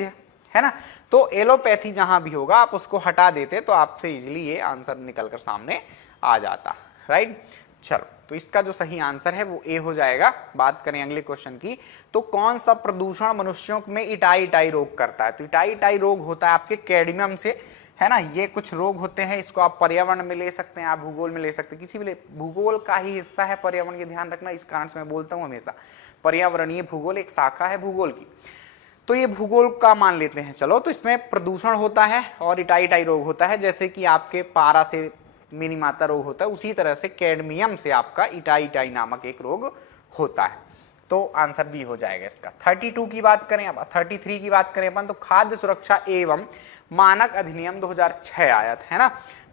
है ना। तो एलोपैथी जहां भी होगा आप उसको हटा देते तो आपसे इजीली ये आंसर निकलकर सामने आ जाता, राइट। चलो, तो इसका जो सही आंसर है वो ए हो जाएगा। बात करें अगले क्वेश्चन की, तो कौन सा प्रदूषण मनुष्यों में इटाई रोग करता है? तो इटाई रोग होता है आपके कैडमियम से, है ना। ये कुछ रोग होते हैं, इसको आप पर्यावरण में ले सकते हैं, आप भूगोल में ले सकते हैं, किसी भी भूगोल का ही हिस्सा है पर्यावरण, ये ध्यान रखना, इस कारण से मैं बोलता हूं हमेशा पर्यावरणीय भूगोल एक शाखा है भूगोल की, तो ये भूगोल का मान लेते हैं। चलो, तो इसमें प्रदूषण होता है और इटाई रोग होता है, जैसे कि आपके पारा से मिनीमाता रोग होता है, उसी तरह से कैडमियम से आपका इटाई नामक एक रोग होता है। तो आंसर बी हो जाएगा इसका। 32 की बात करें, अब 33 की बात करें अपन, तो खाद्य सुरक्षा एवं मानक अधिनियम 2006 आया था, है ना,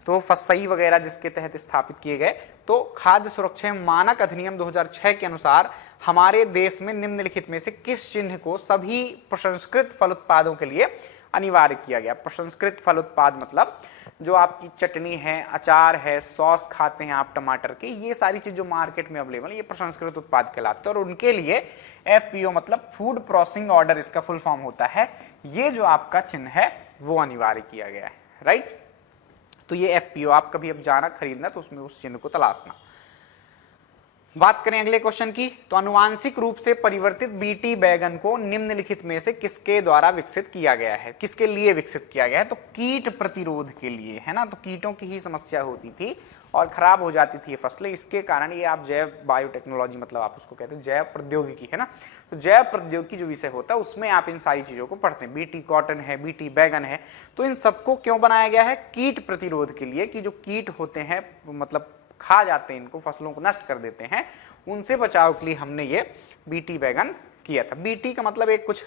तो फसई वगैरह जिसके तहत स्थापित किए गए। तो खाद्य सुरक्षा एवं मानक अधिनियम 2006 के अनुसार हमारे देश में निम्नलिखित में से किस चिन्ह को सभी प्रसंस्कृत फल उत्पादों के लिए अनिवार्य किया गया। प्रसंस्कृत फल उत्पाद मतलब जो आपकी चटनी है, अचार है, सॉस खाते हैं आप टमाटर के, ये सारी चीज जो मार्केट में अवेलेबल है ये प्रसंस्कृत उत्पाद कहलाते हैं और उनके लिए एफपीओ मतलब फूड प्रोसेसिंग ऑर्डर इसका फुल फॉर्म होता है, ये जो आपका चिन्ह है वो अनिवार्य किया गया है, राइट। तो ये एफपीओ आप कभी अब जाना खरीदना तो उसमें उस चिन्ह को तलाशना। बात करें अगले क्वेश्चन की, तो अनुवांशिक रूप से परिवर्तित बीटी बैगन को निम्नलिखित में से किसके द्वारा विकसित किया गया है, किसके लिए विकसित किया गया है, तो कीट प्रतिरोध के लिए, है ना। तो कीटों की ही समस्या होती थी और खराब हो जाती थी ये फसलें, इसके कारण ये आप जैव बायोटेक्नोलॉजी मतलब आप उसको कहते हैं जैव प्रौद्योगिकी, है ना। तो जैव प्रौद्योगिकी जो विषय होता है उसमें आप इन सारी चीजों को पढ़ते हैं, बीटी कॉटन है, बीटी बैगन है, तो इन सबको क्यों बनाया गया है, कीट प्रतिरोध के लिए, कि जो कीट होते हैं मतलब खा जाते हैं इनको, फसलों को नष्ट कर देते हैं, उनसे बचाव के लिए हमने ये बीटी बैगन किया था। बीटी का मतलब एक कुछ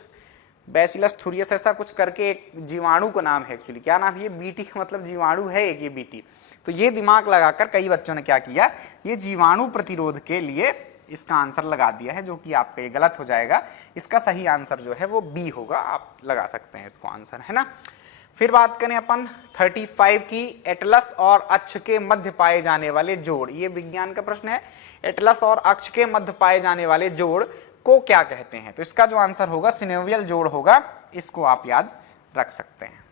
बैसिलस थुरियस ऐसा कुछ करके एक जीवाणु का नाम है, एक्चुअली क्या नाम है ये, बीटी का मतलब जीवाणु है एक ये बीटी। तो ये दिमाग लगाकर कई बच्चों ने क्या किया, ये जीवाणु प्रतिरोध के लिए इसका आंसर लगा दिया है, जो कि आपका ये गलत हो जाएगा। इसका सही आंसर जो है वो बी होगा, आप लगा सकते हैं इसको आंसर, है ना। फिर बात करें अपन 35 की, एटलस और अक्ष के मध्य पाए जाने वाले जोड़, ये विज्ञान का प्रश्न है। एटलस और अक्ष के मध्य पाए जाने वाले जोड़ को क्या कहते हैं, तो इसका जो आंसर होगा सिनोवियल जोड़ होगा, इसको आप याद रख सकते हैं,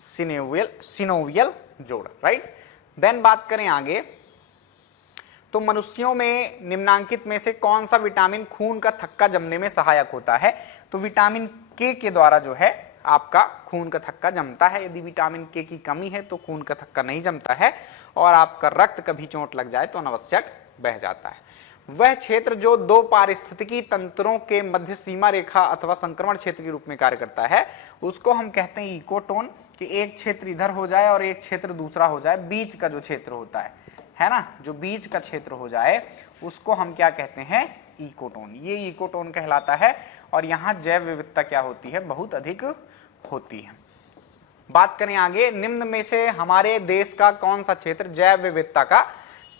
सिनोवियल जोड़, राइट। देन बात करें आगे, तो मनुष्यों में निम्नांकित में से कौन सा विटामिन खून का थक्का जमने में सहायक होता है, तो विटामिन के द्वारा जो है आपका खून का थक्का जमता है। यदि विटामिन के की कमी है तो खून का थक्का नहीं जमता है और आपका रक्त कभी चोट लग जाए तो अनावश्यक बह जाता है। वह क्षेत्र जो दो पारिस्थितिकी तंत्रों के मध्य सीमा रेखा अथवा संक्रमण क्षेत्र के रूप में कार्य करता है उसको हम कहते हैं इकोटोन, कि एक क्षेत्र इधर हो जाए और एक क्षेत्र दूसरा हो जाए, बीच का जो क्षेत्र होता है ना, जो बीच का क्षेत्र हो जाए उसको हम क्या कहते हैं, इकोटोन। ये इकोटोन कहलाता है और यहाँ जैव विविधता क्या होती है, बहुत अधिक होती है। बात करें आगे, निम्न में से हमारे देश का कौन सा क्षेत्र जैव विविधता का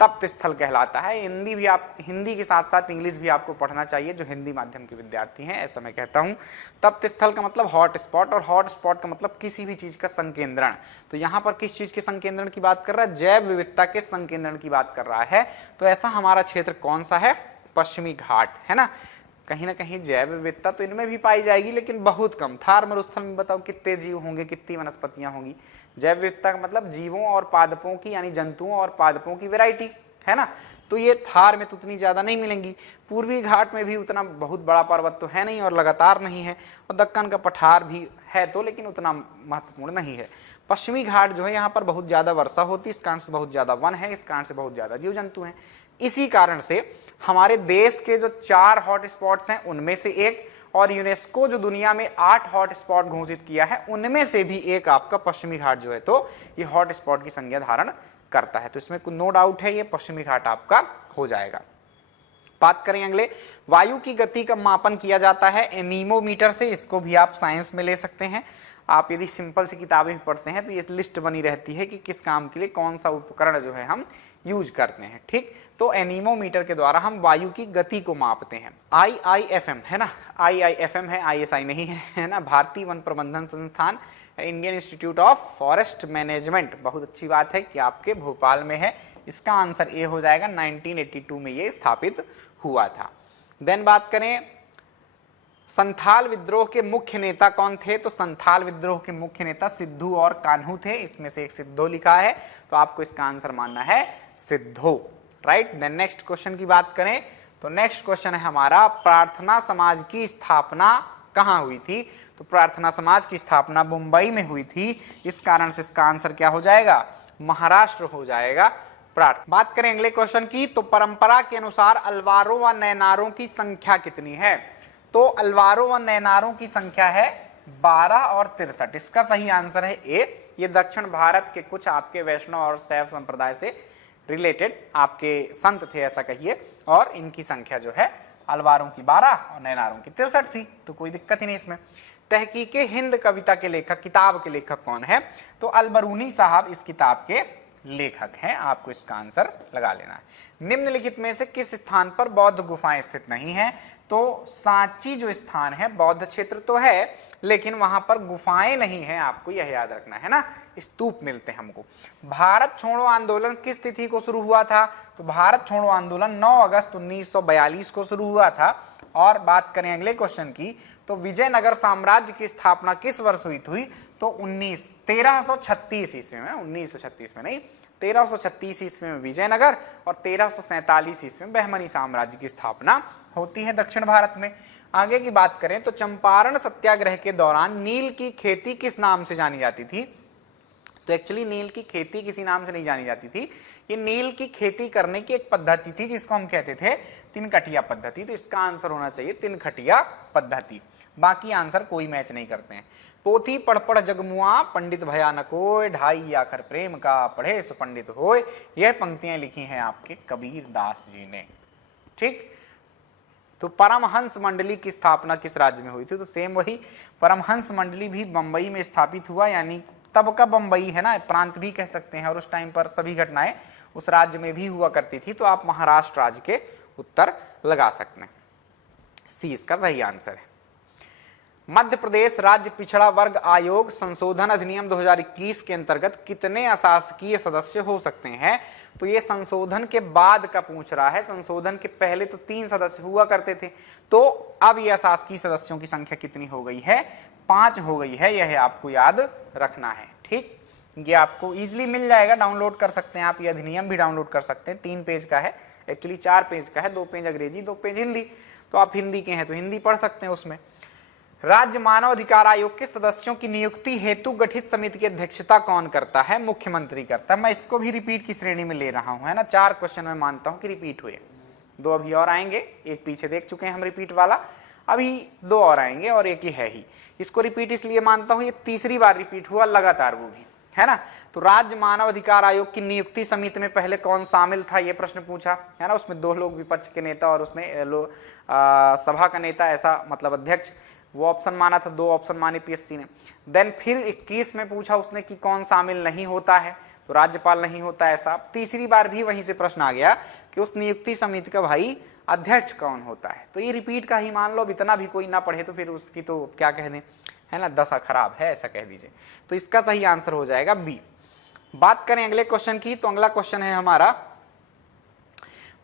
तप्त स्थल कहलाता है। हिंदी भी आप, हिंदी के साथ साथ इंग्लिश भी आपको पढ़ना चाहिए जो हिंदी माध्यम के विद्यार्थी हैं, ऐसा मैं कहता हूं। तप्त स्थल का मतलब हॉट स्पॉट और हॉट स्पॉट का मतलब किसी भी चीज का संकेंद्रण। तो यहाँ पर किस चीज के संकेंद्रण की बात कर रहा है, जैव विविधता के संकेंद्रण की बात कर रहा है। तो ऐसा हमारा क्षेत्र कौन सा है, पश्चिमी घाट, है ना। कहीं ना कहीं जैव विविधता तो इनमें भी पाई जाएगी लेकिन बहुत कम। थार मरुस्थल में बताओ कितने जीव होंगे, कितनी वनस्पतियां होंगी। जैव विविधता का मतलब जीवों और पादपों की, यानी जंतुओं और पादपों की वैरायटी, है ना। तो ये थार में तो उतनी ज्यादा नहीं मिलेंगी। पूर्वी घाट में भी उतना बहुत बड़ा पर्वत तो है नहीं और लगातार नहीं है, और दक्कन का पठार भी है तो, लेकिन उतना महत्वपूर्ण नहीं है। पश्चिमी घाट जो है यहाँ पर बहुत ज्यादा वर्षा होती है, इस कारण से बहुत ज्यादा वन है, इस कारण से बहुत ज्यादा जीव जंतु हैं। इसी कारण से हमारे देश के जो 4 हॉट स्पॉट्स हैं उनमें से एक, और यूनेस्को जो दुनिया में 8 हॉट स्पॉट घोषित किया है उनमें से भी एक आपका पश्चिमी घाट जो है, तो ये हॉट स्पॉट की संज्ञा धारण करता है। तो इसमें नो डाउट है ये पश्चिमी घाट आपका हो जाएगा। बात करें अगले, वायु की गति का मापन किया जाता है एनीमोमीटर से। इसको भी आप साइंस में ले सकते हैं। आप यदि सिंपल सी किताबें भी पढ़ते हैं तो ये लिस्ट बनी रहती है कि किस काम के लिए कौन सा उपकरण जो है हम यूज करते हैं, ठीक। तो एनीमोमीटर के द्वारा हम वायु की गति को मापते हैं। IIFM है ना, IIFM है, ISI नहीं है ना, भारतीय वन प्रबंधन संस्थान, Indian institute of forest management. बहुत अच्छी बात है कि आपके भोपाल में है। इसका आंसर ए हो जाएगा, 1982 में ये स्थापित हुआ था। देन बात करें संथाल विद्रोह के मुख्य नेता कौन थे, तो संथाल विद्रोह के मुख्य नेता सिद्धू और कान्हू थे। इसमें से एक सिद्धो लिखा है तो आपको इसका आंसर मानना है सिद्धो, राइट। देन नेक्स्ट क्वेश्चन की बात करें तो नेक्स्ट क्वेश्चन है हमारा, प्रार्थना समाज की स्थापना कहां हुई थी, तो प्रार्थना समाज की स्थापना मुंबई में हुई थी। इस कारण से इसका आंसर क्या हो जाएगा, महाराष्ट्र हो जाएगा। बात करें अगले क्वेश्चन की, तो परंपरा के अनुसार अलवारों व नैनारों की संख्या कितनी है, तो अलवारों व नैनारों की संख्या है 12 और 63। इसका सही आंसर है ए। ये दक्षिण भारत के कुछ आपके वैष्णव और शैव संप्रदाय से रिलेटेड आपके संत थे ऐसा कहिए, और इनकी संख्या जो है अलवारों की 12 और नैनारों की 63 थी। तो कोई दिक्कत ही नहीं इसमें। तहकीके हिंद कविता के लेखक, किताब के लेखक कौन है, तो अलबरूनी साहब इस किताब के लेखक हैं, आपको इसका आंसर लगा लेना है। निम्नलिखित में से किस स्थान पर बौद्ध गुफाएं स्थित नहीं हैं? तो सांची जो स्थान है बौद्ध क्षेत्र तो है, लेकिन वहां पर गुफाएं नहीं है, आपको यह याद रखना है ना, स्तूप मिलते हैं हमको। भारत छोड़ो आंदोलन किस तिथि को शुरू हुआ था? तो भारत छोड़ो आंदोलन 9 अगस्त 1942 को शुरू हुआ था। और बात करें अगले क्वेश्चन की, तो विजयनगर साम्राज्य की स्थापना किस वर्ष हुई थी? तो 1336 ईस्वी में, 1936 में नहीं, 1336 ईस्वी में विजयनगर और 1347 ईस्वी में बहमनी साम्राज्य की स्थापना होती है दक्षिण भारत में। आगे की बात करें तो चंपारण सत्याग्रह के दौरान नील की खेती किस नाम से जानी जाती थी? तो एक्चुअली नील की खेती किसी नाम से नहीं जानी जाती थी, ये नील की खेती करने की एक पद्धति थी जिसको हम कहते थे तिनकटिया पद्धति। तो इसका आंसर होना चाहिए तिनकटिया पद्धति। बाकी आंसर कोई मैच नहीं करते हैं। पोथी पढ़ पढ़ जगमुआ पंडित भयानक होय, ढाई आखर प्रेम का पढ़े सो पंडित होय। यह पंक्तियां लिखी हैं आपके कबीर दास जी ने। ठीक, तो परमहंस मंडली की स्थापना किस राज्य में हुई थी? तो सेम वही, परमहंस मंडली भी बंबई में स्थापित हुआ, यानी तब का बंबई है ना, प्रांत भी कह सकते हैं, और उस टाइम पर सभी घटनाएं उस राज्य में भी हुआ करती थी। तो आप महाराष्ट्र राज्य के उत्तर लगा सकते हैं। सी इसका सही आंसर है। मध्य प्रदेश राज्य पिछड़ा वर्ग आयोग संशोधन अधिनियम 2021 के अंतर्गत कितने अशासकीय सदस्य हो सकते हैं? तो ये संशोधन के बाद का पूछ रहा है। संशोधन के पहले तो 3 सदस्य हुआ करते थे, तो अब ये अशासकीय सदस्यों की संख्या कितनी हो गई है? 5 हो गई है। यह आपको याद रखना है। ठीक, ये आपको इजीली मिल जाएगा, डाउनलोड कर सकते हैं आप। ये अधिनियम भी डाउनलोड कर सकते हैं। 3 पेज का है, एक्चुअली 4 पेज का है, 2 पेज अंग्रेजी, 2 पेज हिंदी। तो आप हिंदी के हैं तो हिंदी पढ़ सकते हैं उसमें। राज्य मानव अधिकार आयोग के सदस्यों की नियुक्ति हेतु गठित समिति की अध्यक्षता कौन करता है? मुख्यमंत्री करता है। मैं इसको भी रिपीट की श्रेणी में ले रहा हूं, है ना। 4 क्वेश्चन मैं मानता हूं कि रिपीट हुए, 2 अभी और आएंगे, एक पीछे देख चुके हैं हम रिपीट वाला, अभी 2 और आएंगे और एक ही है ही। इसको रिपीट इसलिए मानता हूं, ये तीसरी बार रिपीट हुआ लगातार, वो भी है ना। तो राज्य मानव अधिकार आयोग की नियुक्ति समिति में पहले कौन शामिल था, ये प्रश्न पूछा है ना। उसमें 2 लोग विपक्ष के नेता और उसमें सभा का नेता, ऐसा मतलब अध्यक्ष, वो ऑप्शन माना था। 2 ऑप्शन माने पीएससी ने। देन फिर 21 में पूछा उसने कि कौन शामिल नहीं होता है, तो राज्यपाल नहीं होता ऐसा। तीसरी बार भी वहीं से प्रश्न आ गया कि उस नियुक्ति समिति का भाई अध्यक्ष कौन होता है। तो ये रिपीट का ही मान लो, अब इतना भी कोई ना पढ़े तो फिर उसकी तो क्या कह दें, है ना, दशा खराब है, ऐसा कह दीजिए। तो इसका सही आंसर हो जाएगा बी। बात करें अगले क्वेश्चन की, तो अगला क्वेश्चन है हमारा,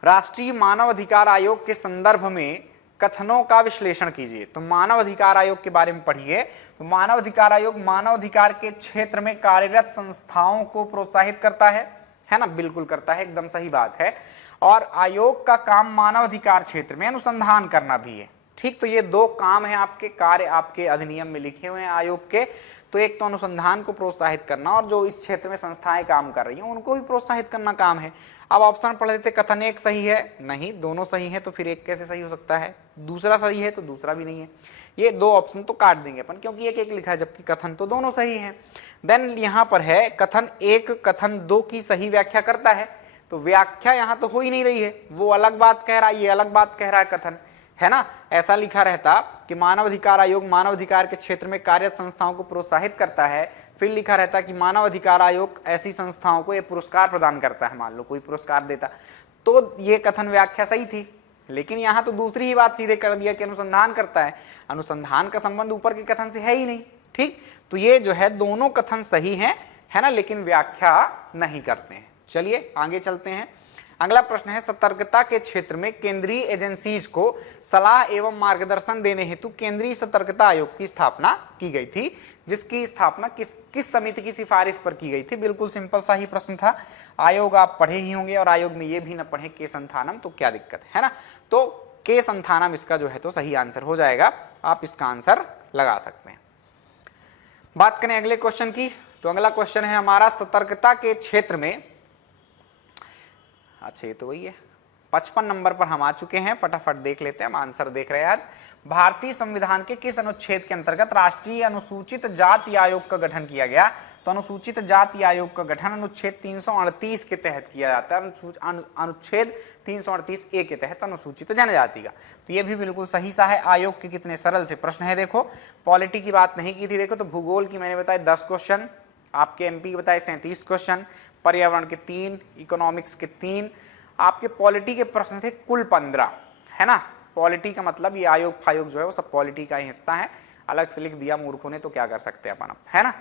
राष्ट्रीय मानव अधिकार आयोग के संदर्भ में कथनों का विश्लेषण कीजिए। तो मानव अधिकार आयोग के बारे में पढ़िए। तो मानव अधिकार आयोग मानव अधिकार के क्षेत्र में कार्यरत संस्थाओं को प्रोत्साहित करता है ना, बिल्कुल करता है, एकदम सही बात है। और आयोग का काम मानव अधिकार क्षेत्र में अनुसंधान करना भी है। ठीक, तो ये 2 काम है आपके, कार्य आपके अधिनियम में लिखे हुए हैं आयोग के। तो एक तो अनुसंधान को प्रोत्साहित करना, और जो इस क्षेत्र में संस्थाएं काम कर रही हैं उनको भी प्रोत्साहित करना काम है। अब ऑप्शन पढ़ लेते, कथन एक सही है, नहीं, दोनों सही है, तो फिर एक कैसे सही हो सकता है? दूसरा सही है तो दूसरा भी नहीं है। ये 2 ऑप्शन तो काट देंगे अपन, क्योंकि एक एक लिखा है, जबकि कथन तो दोनों सही है। देन यहाँ पर है कथन 1 कथन 2 की सही व्याख्या करता है। तो व्याख्या यहाँ तो हो ही नहीं रही है, वो अलग बात कह रहा है, ये अलग बात कह रहा है कथन, है ना। ऐसा लिखा रहता कि मानव अधिकार आयोग मानव अधिकार के क्षेत्र में कार्यरत संस्थाओं को प्रोत्साहित करता है, फिर लिखा रहता कि मानव अधिकार आयोग ऐसी संस्थाओं को ये पुरस्कार प्रदान करता है, मान लो कोई पुरस्कार देता, तो ये कथन व्याख्या सही थी। लेकिन यहाँ तो दूसरी ही बात सीधे कर दिया कि अनुसंधान करता है। अनुसंधान का संबंध ऊपर के कथन से है ही नहीं। ठीक, तो ये जो है दोनों कथन सही हैं, है ना, लेकिन व्याख्या नहीं करते हैं। चलिए आगे चलते हैं। अगला प्रश्न है, सतर्कता के क्षेत्र में केंद्रीय एजेंसीज को सलाह एवं मार्गदर्शन देने हेतु केंद्रीय सतर्कता आयोग की स्थापना की गई थी, जिसकी स्थापना किस समिति की सिफारिश पर की गई थी? बिल्कुल सिंपल सा ही प्रश्न था। आयोग आप पढ़े ही होंगे, और आयोग में ये भी ना पढ़े के संथानम, तो क्या दिक्कत है ना। तो के संथानम इसका जो है तो सही आंसर हो जाएगा, आप इसका आंसर लगा सकते हैं। बात करें अगले क्वेश्चन की, तो अगला क्वेश्चन है हमारा, सतर्कता के क्षेत्र में, अच्छा ये तो वही है, 55 नंबर पर हम आ चुके हैं, फटाफट देख लेते हैं, हम आंसर देख रहे हैं आज। भारतीय संविधान के किस अनुच्छेद के अंतर्गत राष्ट्रीय अनुसूचित जाति आयोग का गठन किया गया? तो अनुसूचित जाति आयोग का गठन अनुच्छेद 338 के तहत किया जाता है। अनुच्छेद 338 ए के तहत अनुसूचित जनजाति का। तो ये भी बिल्कुल सही सा है। आयोग के कितने सरल से प्रश्न है, देखो पॉलिटी की बात नहीं की थी, देखो तो भूगोल की मैंने बताया 10 क्वेश्चन, आपके एमपी के बताए 37 क्वेश्चन, पर्यावरण के 3, इकोनॉमिक्स के 3, आपके पॉलिटी के प्रश्न थे कुल 15, है ना। पॉलिटी का मतलब ये आयोग फायोग जो है वो सब पॉलिटी का ही हिस्सा है, अलग से लिख दिया मूर्खों ने तो क्या कर सकते हैं अपन अब, है ना।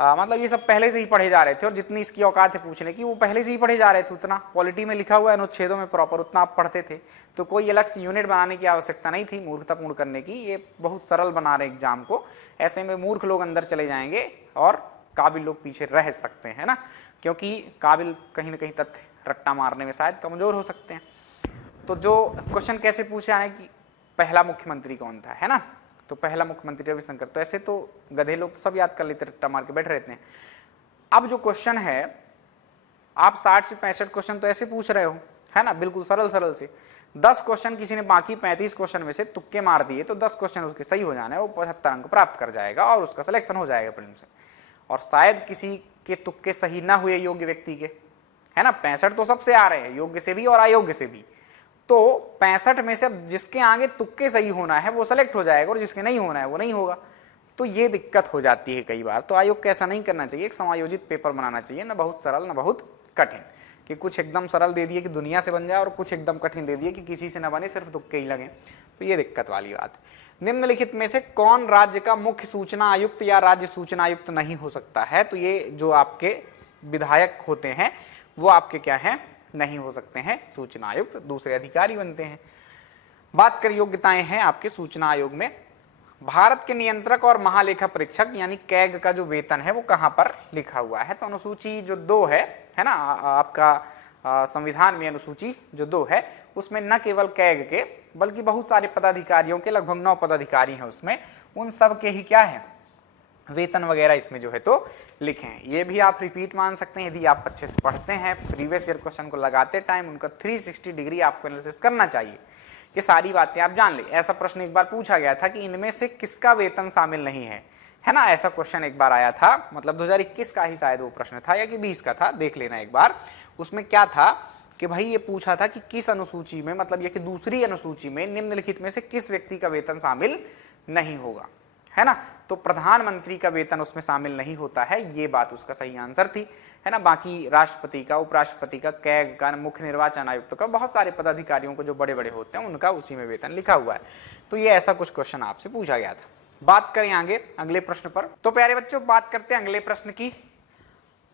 मतलब ये सब पहले से ही पढ़े जा रहे थे और जितनी इसकी औकात है पूछने की वो पहले से ही पढ़े जा रहे थे, उतना पॉलिटी में लिखा हुआ है अनुच्छेदों में प्रॉपर उतना आप पढ़ते थे, तो कोई अलग से यूनिट बनाने की आवश्यकता नहीं थी मूर्खतापूर्ण करने की। ये बहुत सरल बना रहे एग्जाम को, ऐसे में मूर्ख लोग अंदर चले जाएंगे और काबिल लोग पीछे रह सकते हैं ना, क्योंकि काबिल कहीं ना कहीं तथ्य रट्टा मारने में शायद कमजोर हो सकते हैं। तो जो क्वेश्चन कैसे पूछे आने की, पहला मुख्यमंत्री कौन था, है ना, तो पहला मुख्यमंत्री रविशंकर, तो ऐसे तो गधे लोग तो सब याद कर लेते, रट्टा मार के बैठ रहते हैं। अब जो क्वेश्चन है आप 60 से 65 क्वेश्चन तो ऐसे पूछ रहे हो, है ना, बिल्कुल सरल सरल से। 10 क्वेश्चन किसी ने बाकी 35 क्वेश्चन में से तुक्के मार दिए तो 10 क्वेश्चन उसके सही हो जाने, वो 75 अंक प्राप्त कर जाएगा और उसका सिलेक्शन हो जाएगा प्रीलिम से। और शायद किसी के तुक्के सही ना हुए योग्य व्यक्ति के, है ना, 65 तो सबसे आ रहे हैं, योग्य से भी और अयोग्य से भी, तो 65 में से जिसके आगे तुक्के सही होना है वो सेलेक्ट हो जाएगा और जिसके नहीं होना है वो नहीं होगा। तो ये दिक्कत हो जाती है कई बार। तो आयोग को ऐसा नहीं करना चाहिए, एक समायोजित पेपर बनाना चाहिए, ना बहुत सरल ना बहुत कठिन, कि कुछ एकदम सरल दे दिए कि दुनिया से बन जाए और कुछ एकदम कठिन दे दिए कि किसी से ना बने, सिर्फ तुक्के ही लगे, तो ये दिक्कत वाली बात है। निम्नलिखित में से कौन राज्य का मुख्य सूचना आयुक्त या राज्य सूचना आयुक्त नहीं हो सकता है, तो ये जो आपके विधायक होते हैं वो आपके क्या हैं, नहीं हो सकते हैं सूचना आयुक्त, दूसरे अधिकारी बनते हैं। बात कर योग्यताएं हैं आपके सूचना आयोग में, भारत के नियंत्रक और महालेखा परीक्षक यानी कैग का जो वेतन है वो कहां पर लिखा हुआ है, तो अनुसूची जो 2 है ना आपका संविधान में, अनुसूची जो 2 है उसमें न केवल कैग के बल्कि बहुत सारे पदाधिकारियों के, लगभग 9 पदाधिकारी हैं उसमें, उन सब के ही क्या है वेतन वगैरह इसमें जो है तो लिखे हैं। ये भी आप रिपीट मान सकते हैं यदि आप अच्छे से पढ़ते हैं, प्रीवियस ईयर क्वेश्चन को लगाते टाइम उनका 360 डिग्री आपको एनालिसिस करना चाहिए कि सारी बातें आप जान ले। ऐसा प्रश्न एक बार पूछा गया था कि इनमें से किसका वेतन शामिल नहीं है ना, ऐसा क्वेश्चन एक बार आया था, मतलब 2021 का ही शायद वो प्रश्न था या कि 20 का था, देख लेना एक बार। उसमें क्या था कि भाई ये पूछा था कि किस अनुसूची में, मतलब ये कि दूसरी अनुसूची में निम्नलिखित में से किस व्यक्ति का वेतन शामिल नहीं होगा, है ना, तो प्रधानमंत्री का वेतन उसमें शामिल नहीं होता है, ये बात उसका सही आंसर थी, है ना। बाकी राष्ट्रपति का, उपराष्ट्रपति का, कैग का, मुख्य निर्वाचन आयुक्त का, बहुत सारे पदाधिकारियों को जो बड़े बड़े होते हैं उनका उसी में वेतन लिखा हुआ है। तो ये ऐसा कुछ क्वेश्चन आपसे पूछा गया था। बात करें आगे अगले प्रश्न पर, तो प्यारे बच्चों बात करते हैं अगले प्रश्न की।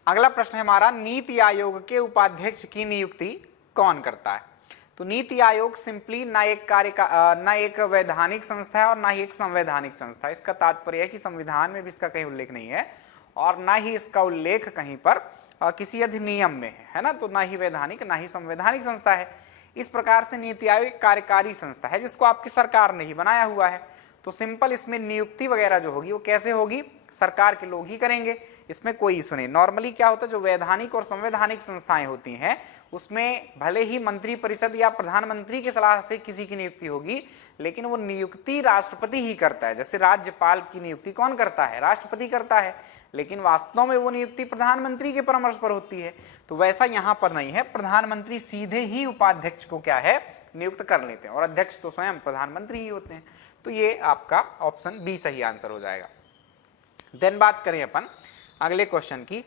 अगला प्रश्न है हमारा, नीति आयोग के उपाध्यक्ष की नियुक्ति कौन करता है। तो नीति आयोग सिंपली ना एक वैधानिक संस्था है और ना ही एक संवैधानिक संस्था है। इसका तात्पर्य है कि संविधान में भी इसका कहीं उल्लेख नहीं है और ना ही इसका उल्लेख कहीं पर किसी अधिनियम में है ना, तो ना ही वैधानिक ना ही संवैधानिक संस्था है। इस प्रकार से नीति आयोग एक कार्यकारी संस्था है जिसको आपकी सरकार ने ही बनाया हुआ है। तो सिंपल इसमें नियुक्ति वगैरह जो होगी वो कैसे होगी, सरकार के लोग ही करेंगे, इसमें कोई इशू नहीं। नॉर्मली क्या होता है, जो वैधानिक और संवैधानिक संस्थाएं होती हैं उसमें भले ही मंत्री परिषद या प्रधानमंत्री की सलाह से किसी की नियुक्ति होगी, लेकिन वो नियुक्ति राष्ट्रपति ही करता है। जैसे राज्यपाल की नियुक्ति कौन करता है, राष्ट्रपति करता है, लेकिन वास्तव में वो नियुक्ति प्रधानमंत्री के परामर्श पर होती है। तो वैसा यहां पर नहीं है, प्रधानमंत्री सीधे ही उपाध्यक्ष को क्या है नियुक्त कर लेते हैं और अध्यक्ष तो स्वयं प्रधानमंत्री ही होते हैं। तो ये आपका ऑप्शन बी सही आंसर हो जाएगा। देन बात करें अपन अगले क्वेश्चन की,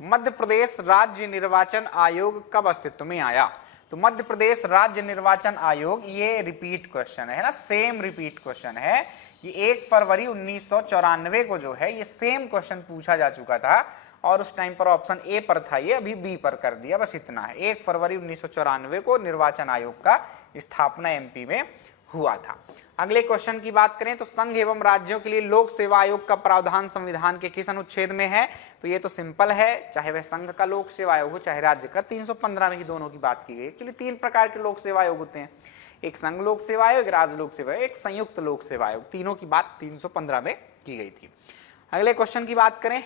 मध्य प्रदेश राज्य निर्वाचन आयोग कब अस्तित्व में आया। तो मध्य प्रदेश राज्य निर्वाचन आयोग, ये रिपीट क्वेश्चन है ना, सेम रिपीट क्वेश्चन है। ये 1 फरवरी 1994 को जो है ये सेम क्वेश्चन पूछा जा चुका था और उस टाइम पर ऑप्शन ए पर था, ये अभी बी पर कर दिया, बस इतना है। 1 फरवरी 1994 को निर्वाचन आयोग का स्थापना एमपी में हुआ था। अगले क्वेश्चन की बात करें तो संघ एवं राज्यों के लिए लोक सेवा आयोग का प्रावधान संविधान के किस अनुच्छेद में है। तो ये तो सिंपल है, चाहे वह संघ का लोक सेवा आयोग हो चाहे राज्य का, 315 में ही दोनों की बात की गई। एक्चुअली 3 प्रकार के लोक सेवा आयोग होते हैं, एक संघ लोक सेवा आयोग, एक राज्य लोक सेवा आयोग, एक संयुक्त लोक सेवा आयोग, तीनों की बात 315 में की गई थी। अगले क्वेश्चन की बात करें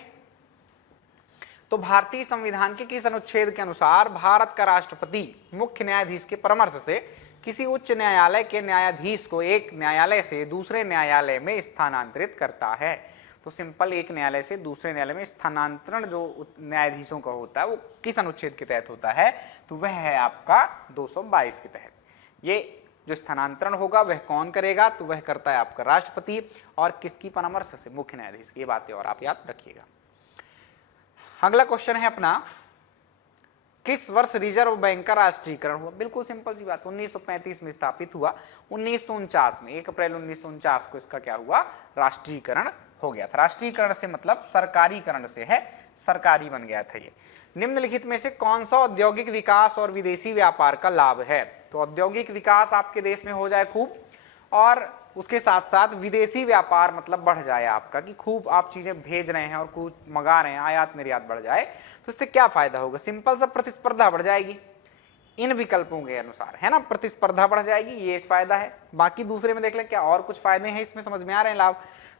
तो भारतीय संविधान के किस अनुच्छेद के अनुसार भारत का राष्ट्रपति मुख्य न्यायाधीश के परामर्श से किसी उच्च न्यायालय के न्यायाधीश को एक न्यायालय से दूसरे न्यायालय में स्थानांतरित करता है। तो सिंपल, एक न्यायालय से दूसरे न्यायालय में स्थानांतरण जो न्यायाधीशों का होता है वो किस अनुच्छेद के तहत होता है, तो वह है आपका 222 के तहत। ये जो स्थानांतरण होगा वह कौन करेगा, तो वह करता है आपका राष्ट्रपति, और किसकी परामर्श से, मुख्य न्यायाधीश की। ये बातें और आप याद रखिएगा। अगला क्वेश्चन है अपना, किस वर्ष रिजर्व बैंक का राष्ट्रीयकरण हुआ? बिल्कुल सिंपल सी बात, 1935 में स्थापित हुआ। 1949 में 1 अप्रैल 1949 को इसका क्या हुआ? राष्ट्रीयकरण हो गया था। राष्ट्रीयकरण से मतलब सरकारीकरण से है, सरकारी बन गया था ये। निम्नलिखित में से कौन सा औद्योगिक विकास और विदेशी व्यापार का लाभ है? तो औद्योगिक विकास आपके देश में हो जाए खूब, और उसके साथ साथ विदेशी व्यापार मतलब बढ़ जाए आपका, कि खूब आप चीजें भेज रहे हैं और कुछ मंगा रहे हैं, आयात निर्यात बढ़ जाए, तो इससे क्या फायदा होगा? सिंपल सा प्रतिस्पर्धा बढ़ जाएगी इन विकल्पों के अनुसार, है ना, प्रतिस्पर्धा बढ़ जाएगी, ये एक फायदा है। बाकी दूसरे में देख लें क्या और कुछ फायदे हैं इसमें, समझ में आ रहे हैं लाभ?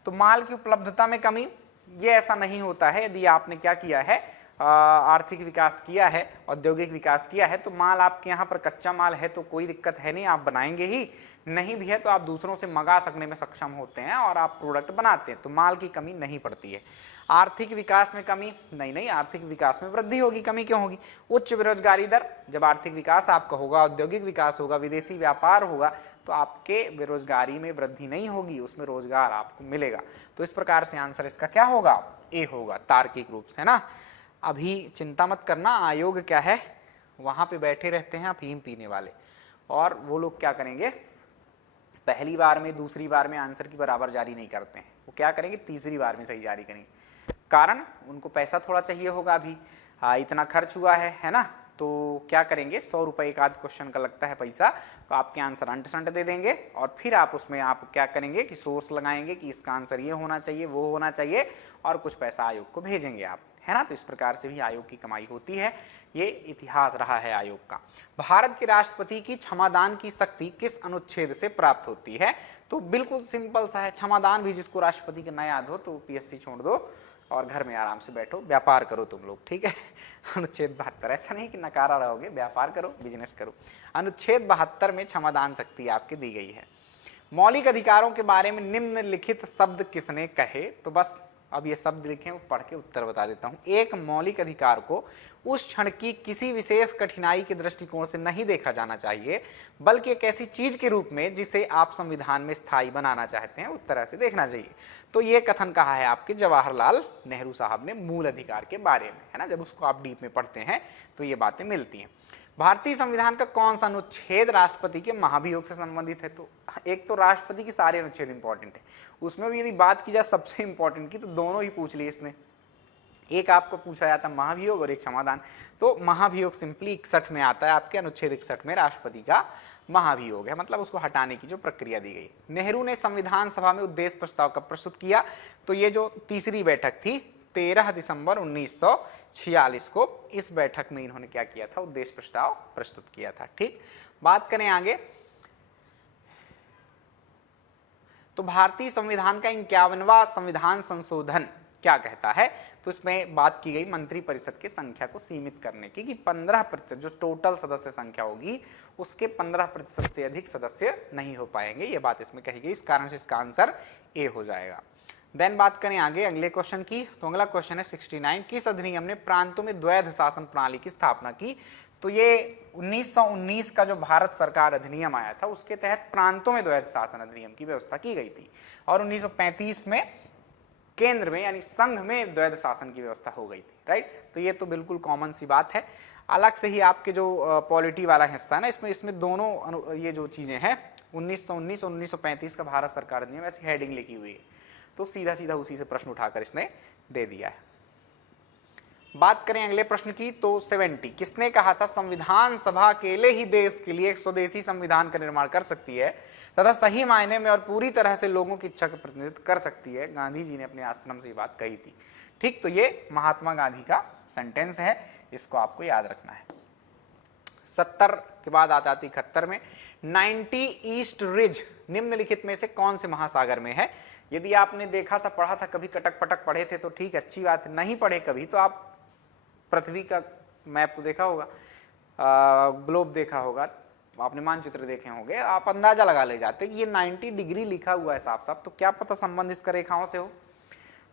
तो माल की उपलब्धता में कमी, ये ऐसा नहीं होता है यदि आपने क्या किया है, आर्थिक विकास किया है, औद्योगिक विकास किया है, तो माल आपके यहाँ पर कच्चा माल है तो कोई दिक्कत है नहीं, आप बनाएंगे ही, नहीं भी है तो आप दूसरों से मंगा सकने में सक्षम होते हैं और आप प्रोडक्ट बनाते हैं, तो माल की कमी नहीं पड़ती है। आर्थिक विकास में कमी नहीं, आर्थिक विकास में वृद्धि होगी, कमी क्यों होगी? उच्च बेरोजगारी दर, जब आर्थिक विकास आपका होगा, औद्योगिक विकास होगा, विदेशी व्यापार होगा, तो आपके बेरोजगारी में वृद्धि नहीं होगी, उसमें रोजगार आपको मिलेगा। तो इस प्रकार से आंसर इसका क्या होगा? ए होगा, तार्किक रूप से, है ना। अभी चिंता मत करना, आयोग क्या है, वहां पे बैठे रहते हैं अफीम पीने वाले, और वो लोग क्या करेंगे, पहली बार में दूसरी बार में आंसर की बराबर जारी नहीं करते हैं, वो क्या करेंगे, तीसरी बार में सही जारी करेंगे। कारण उनको पैसा थोड़ा चाहिए होगा, अभी इतना खर्च हुआ है ना, तो क्या करेंगे, 100 रुपए एक आध क्वेश्चन का लगता है पैसा, तो आपके आंसर अंट संट दे देंगे, और फिर आप उसमें आप क्या करेंगे कि सोर्स लगाएंगे कि इसका आंसर ये होना चाहिए, वो होना चाहिए, और कुछ पैसा आयोग को भेजेंगे आप, है ना। तो इस प्रकार से भी आयोग की कमाई होती है, ये इतिहास रहा है आयोग का। भारत के राष्ट्रपति की क्षमादान की शक्ति किस अनुच्छेद से प्राप्त होती है? तो बिल्कुल सिंपल सा है, क्षमादान भी जिसको राष्ट्रपति का न याद हो तो पीएससी छोड़ दो और घर में आराम से बैठो, व्यापार करो तुम लोग, ठीक है। अनुच्छेद 72, ऐसा नहीं कि नकारा रहोगे, व्यापार करो, बिजनेस करो। अनुच्छेद 72 में क्षमादान शक्ति आपकी दी गई है। मौलिक अधिकारों के बारे में निम्नलिखित शब्द किसने कहे? तो बस अब ये शब्द लिखे, वो पढ़ के उत्तर बता देता हूं। एक मौलिक अधिकार को उस क्षण की किसी विशेष कठिनाई के दृष्टिकोण से नहीं देखा जाना चाहिए, बल्कि एक ऐसी चीज के रूप में जिसे आप संविधान में स्थायी बनाना चाहते हैं, उस तरह से देखना चाहिए। तो ये कथन कहा है आपके जवाहरलाल नेहरू साहब ने मूल अधिकार के बारे में, है ना। जब उसको आप डीप में पढ़ते हैं तो ये बातें मिलती हैं। भारतीय संविधान का कौन सा अनुच्छेद राष्ट्रपति के महाभियोग से संबंधित है? तो एक तो राष्ट्रपति के सारे अनुच्छेद इंपॉर्टेंट है, उसमें भी यदि बात की जाए सबसे इंपॉर्टेंट की, तो दोनों ही पूछ लिए इसने। एक आपको पूछा जाता महाभियोग और एक क्षमादान। तो महाभियोग सिंपली 61 में आता है आपके, अनुच्छेद 61 में राष्ट्रपति का महाभियोग है, मतलब उसको हटाने की जो प्रक्रिया दी गई। नेहरू ने संविधान सभा में उद्देश्य प्रस्ताव कब प्रस्तुत किया? तो ये जो तीसरी बैठक थी 13 दिसंबर 1946 को, इस बैठक में इन्होंने क्या किया था, उद्देश्य प्रस्ताव प्रस्तुत किया था। ठीक, बात करें आगे, तो भारतीय संविधान का 51वां संविधान संशोधन क्या कहता है? तो इसमें बात की गई मंत्रिपरिषद की संख्या को सीमित करने की, कि 15% जो टोटल सदस्य संख्या होगी उसके 15% से अधिक सदस्य नहीं हो पाएंगे, ये बात इसमें कही गई। इस कारण से इसका आंसर ए हो जाएगा। देन बात करें आगे अगले क्वेश्चन की, तो अगला क्वेश्चन है 69, किस अधिनियम ने प्रांतों में द्वैध शासन प्रणाली की स्थापना की? तो ये 1919 का जो भारत सरकार अधिनियम आया था उसके तहत प्रांतों में द्वैध शासन अधिनियम की व्यवस्था की गई थी, और 1935 में केंद्र में यानी संघ में द्वैध शासन की व्यवस्था हो गई थी, राइट। तो ये तो बिल्कुल कॉमन सी बात है। अलग से ही आपके जो पॉलिटी वाला हिस्सा है ना, इसमें दोनों ये जो चीजें हैं 1919 और 1935 का भारत सरकार अधिनियम, ऐसी हेडिंग लिखी हुई है, तो सीधा सीधा उसी से प्रश्न उठाकर इसने दे दिया है। बात करें अगले प्रश्न की, तो 70, किसने कहा था संविधान सभा अकेले ही देश के लिए एक स्वदेशी संविधान का निर्माण कर सकती है तथा सही मायने में और पूरी तरह से लोगों की इच्छा का प्रतिनिधित्व कर सकती है? गांधी जी ने अपने आश्रम से ये बात कही थी। ठीक, तो ये महात्मा गांधी का सेंटेंस है, इसको आपको याद रखना है। 70 के बाद आ जाती 71 में, 90 ईस्ट रिज निम्नलिखित में से कौन से महासागर में है? यदि आपने देखा था, पढ़ा था कभी, कटक पटक पढ़े थे तो ठीक, अच्छी बात है। नहीं पढ़े कभी तो आप पृथ्वी का मैप तो देखा होगा, ग्लोब देखा होगा, आपने मानचित्र देखे होंगे, आप अंदाजा लगा ले जाते कि ये 90 डिग्री लिखा हुआ है साफ साफ, तो क्या पता संबंध इसका रेखाओं से हो।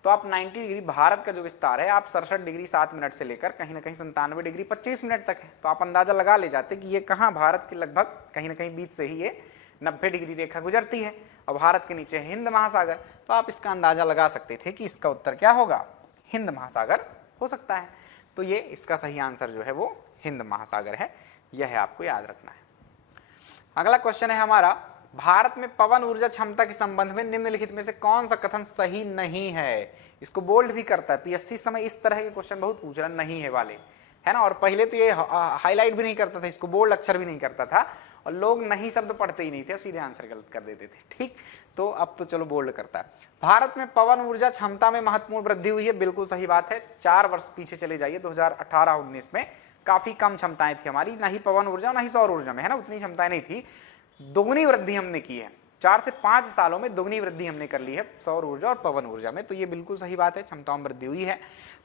तो आप 90 डिग्री, भारत का जो विस्तार है आप 67 डिग्री 7 मिनट से लेकर कहीं ना कहीं 97 डिग्री 25 मिनट तक है, तो आप अंदाजा लगा ले जाते कि ये कहाँ, भारत के लगभग कहीं ना कहीं बीच से ही ये 90 डिग्री रेखा गुजरती है, और भारत के नीचे हिंद महासागर, तो आप इसका अंदाजा लगा सकते थे कि इसका उत्तर क्या होगा, हिंद महासागर हो सकता है। तो ये इसका सही आंसर जो है वो हिंद महासागर है, यह है आपको याद रखना है। अगला क्वेश्चन है हमारा, भारत में पवन ऊर्जा क्षमता के संबंध में निम्नलिखित में से कौन सा कथन सही नहीं है। इसको बोल्ड भी करता है, पीएससी समय इस तरह के क्वेश्चन बहुत पूछ रहा नहीं है वाले, है ना। और पहले तो ये हाईलाइट भी नहीं करता था, इसको बोल्ड अक्षर भी नहीं करता था, और लोग नहीं शब्द पढ़ते ही नहीं थे, सीधे आंसर गलत कर देते थे। ठीक, तो अब तो चलो बोल्ड करता है। भारत में पवन ऊर्जा क्षमता में महत्वपूर्ण वृद्धि हुई है, बिल्कुल सही बात है। 4 वर्ष पीछे चले जाइए, 2018-19 में काफी कम क्षमताएं थी हमारी, ना ही पवन ऊर्जा ना ही सौर ऊर्जा में, है ना, उतनी क्षमताएं नहीं थी। दोगुनी वृद्धि हमने की है, 4 से 5 सालों में दोगुनी वृद्धि हमने कर ली है सौर ऊर्जा और पवन ऊर्जा में, तो ये बिल्कुल सही बात है, क्षमताओं में वृद्धि हुई है।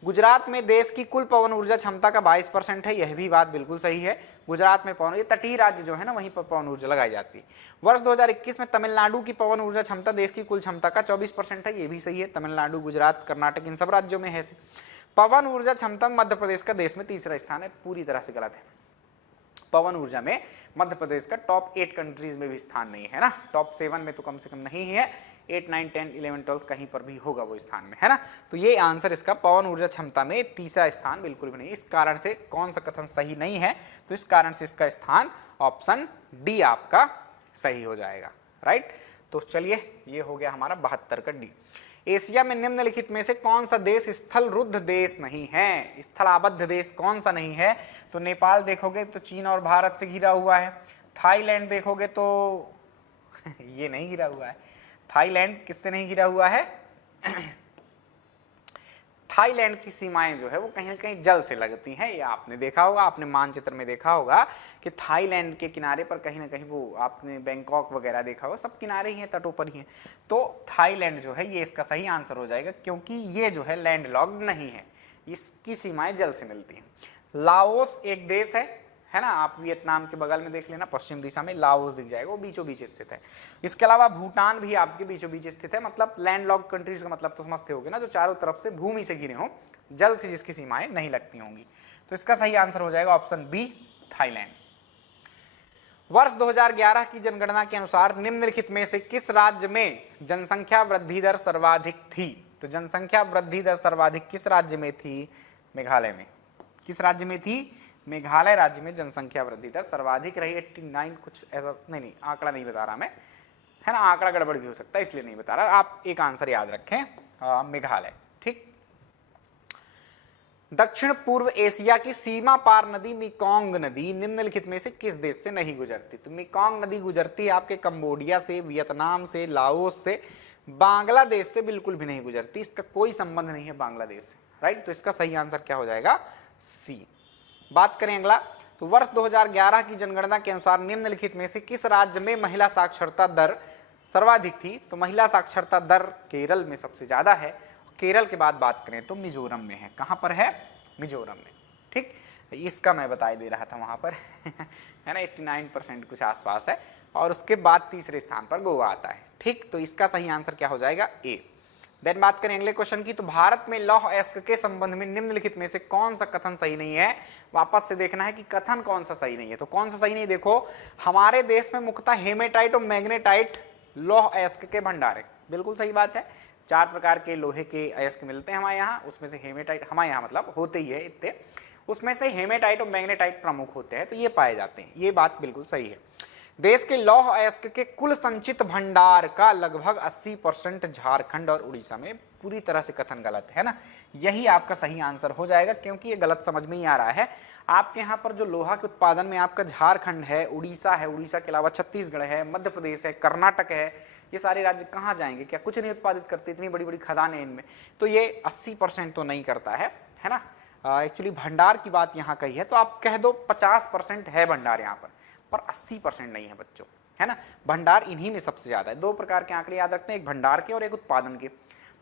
गुजरात में देश की कुल पवन ऊर्जा क्षमता का 22% है, यह भी बात बिल्कुल सही है। गुजरात में पवन, ये तटीय राज्य जो है ना, वहीं पर पवन ऊर्जा लगाई जाती है। वर्ष 2021 में तमिलनाडु की पवन ऊर्जा क्षमता देश की कुल क्षमता का 24% है, ये भी सही है। तमिलनाडु, गुजरात, कर्नाटक, इन सब राज्यों में है। पवन ऊर्जा क्षमता में मध्य प्रदेश का देश में तीसरा स्थान है, पूरी तरह से गलत है। पवन ऊर्जा में मध्य प्रदेश का टॉप 8 कंट्रीज में भी स्थान नहीं है ना, टॉप 7 में तो कम से कम नहीं है, 8, 9, 10, 11, 12 कहीं पर भी होगा वो स्थान में, है ना। तो ये आंसर इसका पवन ऊर्जा क्षमता में तीसरा स्थान बिल्कुल भी नहीं। इस कारण से कौन सा कथन सही नहीं है, तो इस कारण से इसका स्थान ऑप्शन डी आपका सही हो जाएगा, राइट। तो चलिए, ये हो गया हमारा 72 का डी। एशिया में निम्नलिखित में से कौन सा देश स्थल रुद्ध देश नहीं है, स्थलाबद्ध देश कौन सा नहीं है। तो नेपाल देखोगे तो चीन और भारत से घिरा हुआ है। थाईलैंड देखोगे तो ये नहीं घिरा हुआ है। थाईलैंड किससे नहीं घिरा हुआ है थाईलैंड की सीमाएं जो है वो कहीं ना कहीं जल से लगती हैं, ये आपने देखा होगा, आपने मानचित्र में देखा होगा कि थाईलैंड के किनारे पर कहीं ना कहीं, वो आपने बैंकॉक वगैरह देखा होगा, सब किनारे ही हैं, तटों पर ही हैं। तो थाईलैंड जो है ये इसका सही आंसर हो जाएगा, क्योंकि ये जो है लैंड लॉक्ड नहीं है, इसकी सीमाएं जल से मिलती हैं। लाओस एक देश है ना, आप वियतनाम के बगल में देख लेना, पश्चिम दिशा में लाओस दिख जाएगा, वो बीचों बीच स्थित है। इसके अलावा भूटान भी आपके बीचों बीच स्थित है, मतलब लैंड लॉक्ड कंट्रीज का मतलब तो समझते होगे ना, जो चारों तरफ से भूमि से घिरे हों, जल से जिसकी सीमाएं नहीं लगती होंगी। तो इसका सही आंसर हो जाएगा ऑप्शन बी, थाईलैंड। वर्ष 2011 की जनगणना के अनुसार निम्नलिखित में से किस राज्य में जनसंख्या वृद्धि दर सर्वाधिक थी। तो जनसंख्या वृद्धि दर सर्वाधिक किस राज्य में थी, मेघालय में। किस राज्य में थी, मेघालय राज्य में जनसंख्या वृद्धि दर सर्वाधिक रही, 89 कुछ ऐसा, नहीं आंकड़ा नहीं बता रहा मैं, है ना, आंकड़ा गड़बड़ भी हो सकता है इसलिए नहीं बता रहा, आप एक आंसर याद रखें, मेघालय। ठीक। दक्षिण पूर्व एशिया की सीमा पार नदी मेकोंग नदी निम्नलिखित में से किस देश से नहीं गुजरती। तो मेकोंग नदी गुजरती है आपके कंबोडिया से, वियतनाम से, लाओस से, बांग्लादेश से बिल्कुल भी नहीं गुजरती, इसका कोई संबंध नहीं है बांग्लादेश से, राइट। तो इसका सही आंसर क्या हो जाएगा, सी। बात करें अगला, तो वर्ष 2011 की जनगणना के अनुसार निम्नलिखित में से किस राज्य में महिला साक्षरता दर सर्वाधिक थी। तो महिला साक्षरता दर केरल में सबसे ज्यादा है, केरल के बाद बात करें तो मिजोरम में है। कहां पर है, मिजोरम में। ठीक, इसका मैं बताई दे रहा था वहां पर है ना, 89% कुछ आसपास है, और उसके बाद तीसरे स्थान पर गोवा आता है। ठीक, तो इसका सही आंसर क्या हो जाएगा, ए। देन बात करें अगले क्वेश्चन की, तो भारत में लौह अयस्क के संबंध में निम्नलिखित में से कौन सा कथन सही नहीं है। वापस से देखना है कि कथन कौन सा सही नहीं है। तो कौन सा सही नहीं, देखो हमारे देश में मुख्यतः हेमेटाइट और मैग्नेटाइट लौह अयस्क के भंडार है, बिल्कुल सही बात है। 4 प्रकार के लोहे के अयस्क मिलते हैं हमारे यहाँ, उसमें से हेमेटाइट हमारे यहाँ मतलब होते ही है इतने, उसमें से हेमेटाइट और मैग्नेटाइट प्रमुख होते हैं, तो ये पाए जाते हैं, ये बात बिल्कुल सही है। देश के लौह अयस्क के कुल संचित भंडार का लगभग 80% झारखंड और उड़ीसा में। पूरी तरह से कथन गलत है ना, यही आपका सही आंसर हो जाएगा, क्योंकि ये गलत समझ में ही आ रहा है। आपके यहाँ पर जो लोहा के उत्पादन में आपका झारखंड है, उड़ीसा है, उड़ीसा के अलावा छत्तीसगढ़ है, मध्य प्रदेश है, कर्नाटक है, ये सारे राज्य कहाँ जाएंगे, क्या कुछ नहीं उत्पादित करते, इतनी बड़ी बड़ी खदानें इनमें, तो ये 80% तो नहीं करता है ना। एक्चुअली भंडार की बात यहाँ कही है, तो आप कह दो 50% है भंडार यहाँ पर 80% नहीं है बच्चों, है ना। भंडार इन्हीं में सबसे ज्यादा है। 2 प्रकार के आंकड़े याद रखते हैं, एक भंडार के और एक उत्पादन के।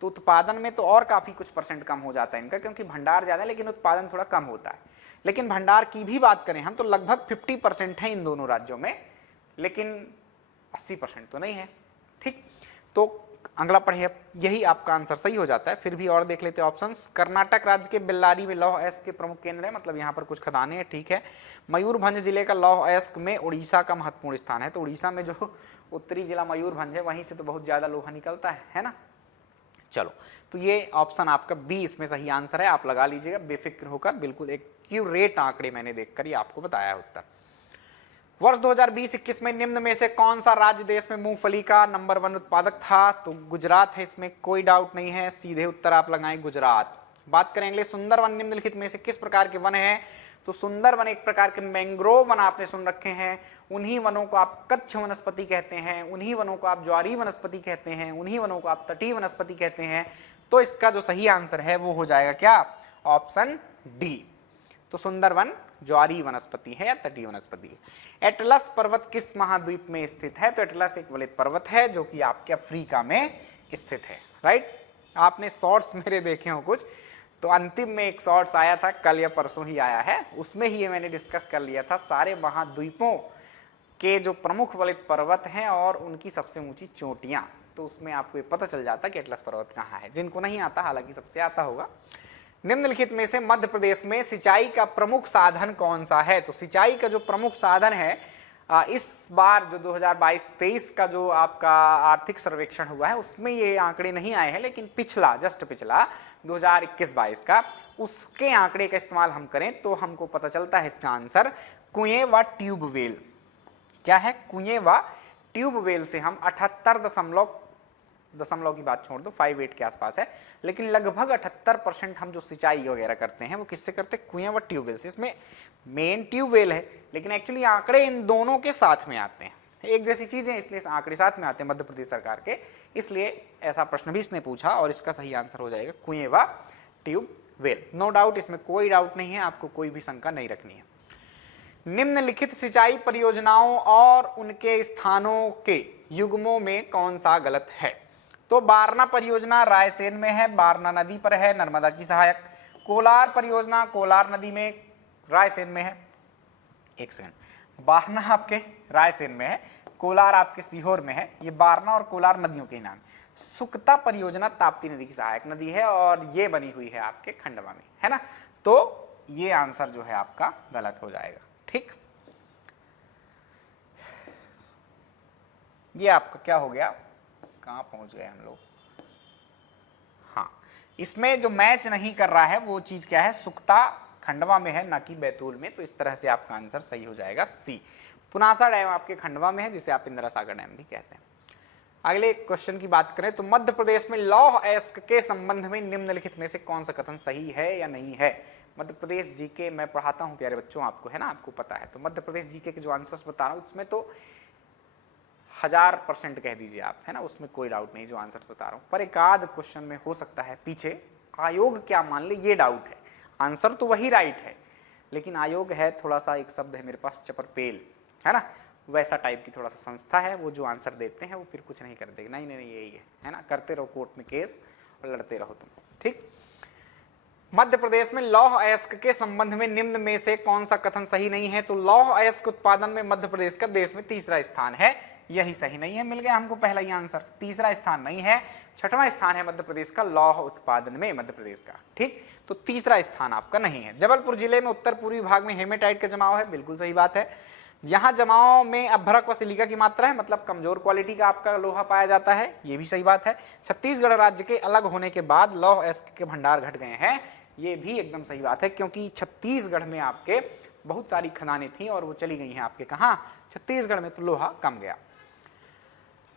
तो उत्पादन में तो और काफी कुछ % कम हो जाता है इनका, क्योंकि भंडार ज्यादा है लेकिन उत्पादन थोड़ा कम होता है। लेकिन भंडार की भी बात करें हम तो लगभग 50% है इन दोनों राज्यों में, लेकिन 80% तो नहीं है। ठीक, तो अगला पढ़े, यही आपका आंसर सही हो जाता है। फिर भी और देख लेते हैं ऑप्शंस। कर्नाटक राज्य के बेल्लारी में लौह अयस्क के प्रमुख केंद्र है, मतलब यहाँ पर कुछ खदानें हैं, ठीक है। मयूरभंज जिले का लौह अयस्क में उड़ीसा का महत्वपूर्ण स्थान है। तो उड़ीसा में जो उत्तरी जिला मयूरभंज है, वहीं से तो बहुत ज्यादा लोहा निकलता है ना। चलो, तो ये ऑप्शन आपका बी इसमें सही आंसर है, आप लगा लीजिएगा बेफिक्र होकर, बिल्कुल एक्यूरेट आंकड़े मैंने देखकर ये आपको बताया है उत्तर। वर्ष 2020-21 में निम्न में से कौन सा राज्य देश में मूंगफली का नंबर 1 उत्पादक था? तो गुजरात है, इसमें कोई डाउट नहीं है, सीधे उत्तर आप लगाएं गुजरात। बात करेंगे सुंदरवन निम्नलिखित में से किस प्रकार के वन हैं? तो सुंदरवन एक प्रकार के मैंग्रोव वन आपने सुन रखे हैं, उन्हीं वनों को आप कच्छ वनस्पति कहते हैं, उन्हीं वनों को आप ज्वारी वनस्पति कहते हैं, उन्हीं वनों को आप तटीय वनस्पति कहते हैं। तो इसका जो सही आंसर है वो हो जाएगा क्या? Option D. तो सुंदरवन ज्वारी वनस्पति है या तटीय वनस्पति है। एटलस पर्वत किस महाद्वीप में स्थित है? तो एटलस एक वलित पर्वत है जो कि आपके अफ्रीका में स्थित है, राइट। आपने शॉर्ट्स मेरे देखे हो कुछ, तो अंतिम में एक शॉर्ट्स आया था, कल या परसों ही आया है, उसमें ही ये मैंने डिस्कस कर लिया था सारे महाद्वीपों के जो प्रमुख वलित पर्वत हैं और उनकी सबसे ऊंची चोटियां। तो उसमें आपको ये पता चल जाता कि एटलस पर्वत कहाँ है, जिनको नहीं आता, हालांकि सबसे आता होगा। निम्नलिखित में से मध्य प्रदेश में सिंचाई का प्रमुख साधन कौन सा है? तो सिंचाई का जो प्रमुख साधन है, इस बार जो 2022-23 का जो आपका आर्थिक सर्वेक्षण हुआ है उसमें ये आंकड़े नहीं आए हैं, लेकिन पिछला 2021-22 का उसके आंकड़े का इस्तेमाल हम करें तो हमको पता चलता है इसका आंसर कुएं व ट्यूबवेल। क्या है? कुएं व ट्यूबवेल से हम 78 दशमलव की बात छोड़ दो, 58 के आसपास है, लेकिन लगभग 78% हम जो सिंचाई वगैरह करते हैं वो किससे करते हैं? कुएं व ट्यूबवेल से। इसमें मेन ट्यूबवेल है, लेकिन एक्चुअली आंकड़े इन दोनों के साथ में आते हैं, एक जैसी चीजें, इसलिए आंकड़े साथ में आते हैं मध्य प्रदेश सरकार के, इसलिए ऐसा प्रश्न भी इसने पूछा और इसका सही आंसर हो जाएगा कुएं व ट्यूबवेल। नो डाउट, इसमें कोई डाउट नहीं है, आपको कोई भी शंका नहीं रखनी है। निम्नलिखित सिंचाई परियोजनाओं और उनके स्थानों के युग्मों में कौन सा गलत है? तो बारना परियोजना रायसेन में है, बारना नदी पर है, नर्मदा की सहायक। कोलार परियोजना कोलार नदी में, रायसेन में है। एक सेकंड, बारना आपके रायसेन में है, कोलार आपके सीहोर में है। ये बारना और कोलार नदियों के नाम। सुकता परियोजना ताप्ती नदी की सहायक नदी है और ये बनी हुई है आपके खंडवा में, है ना। तो ये आंसर जो है आपका गलत हो जाएगा, ठीक। ये आपका क्या हो गया, कहां पहुंच गए हम लोग? हाँ, इसमें जो मैच नहीं कर रहा है वो चीज क्या है? सुकता खंडवा में है, ना कि बैतूल में। तो इस तरह से आपका आंसर सही हो जाएगा सी। पुनासा डैम आपके खंडवा में है, जिसे आप इंदिरा सागर डैम भी कहते हैं। अगले क्वेश्चन की बात करें तो मध्य प्रदेश में लौह अयस्क के संबंध में निम्नलिखित में से कौन सा कथन सही है या नहीं है? मध्य प्रदेश जीके मैं पढ़ाता हूं प्यारे बच्चों, आपको है ना, आपको पता है। तो मध्य प्रदेश जीके के जो आंसर्स बता रहा हूं उसमें तो 1000% कह दीजिए आप, है ना, उसमें कोई डाउट नहीं जो आंसर बता रहा हूं। पर एक आध क्वेश्चन में हो सकता है पीछे आयोग क्या मान ले, ये डाउट है। आंसर तो वही राइट है, लेकिन आयोग है थोड़ा सा, एक शब्द है मेरे पास, चपरपेल, है ना, वैसा टाइप की थोड़ा सा संस्था है। वो जो आंसर देते हैं वो फिर कुछ नहीं कर देगी, नहीं नहीं यही है ना, करते रहो कोर्ट में केस और लड़ते रहो तुम, ठीक। मध्य प्रदेश में लौह अयस्क के संबंध में निम्न में से कौन सा कथन सही नहीं है? तो लौह अयस्क उत्पादन में मध्य प्रदेश का देश में तीसरा स्थान है, यही सही नहीं है। मिल गया हमको पहला ही आंसर, तीसरा स्थान नहीं है, 6वां स्थान है मध्य प्रदेश का लौह उत्पादन में, मध्य प्रदेश का, ठीक। तो तीसरा स्थान आपका नहीं है। जबलपुर जिले में उत्तर पूर्वी भाग में हेमेटाइट का जमाव है, बिल्कुल सही बात है। यहाँ जमाव में अभ्रक व सिलिका की मात्रा है, मतलब कमजोर क्वालिटी का आपका लोहा पाया जाता है, ये भी सही बात है। छत्तीसगढ़ राज्य के अलग होने के बाद लौह अयस्क के भंडार घट गए हैं, ये भी एकदम सही बात है, क्योंकि छत्तीसगढ़ में आपके बहुत सारी खदानें थी और वो चली गई हैं आपके कहाँ? छत्तीसगढ़ में, तो लोहा कम गया।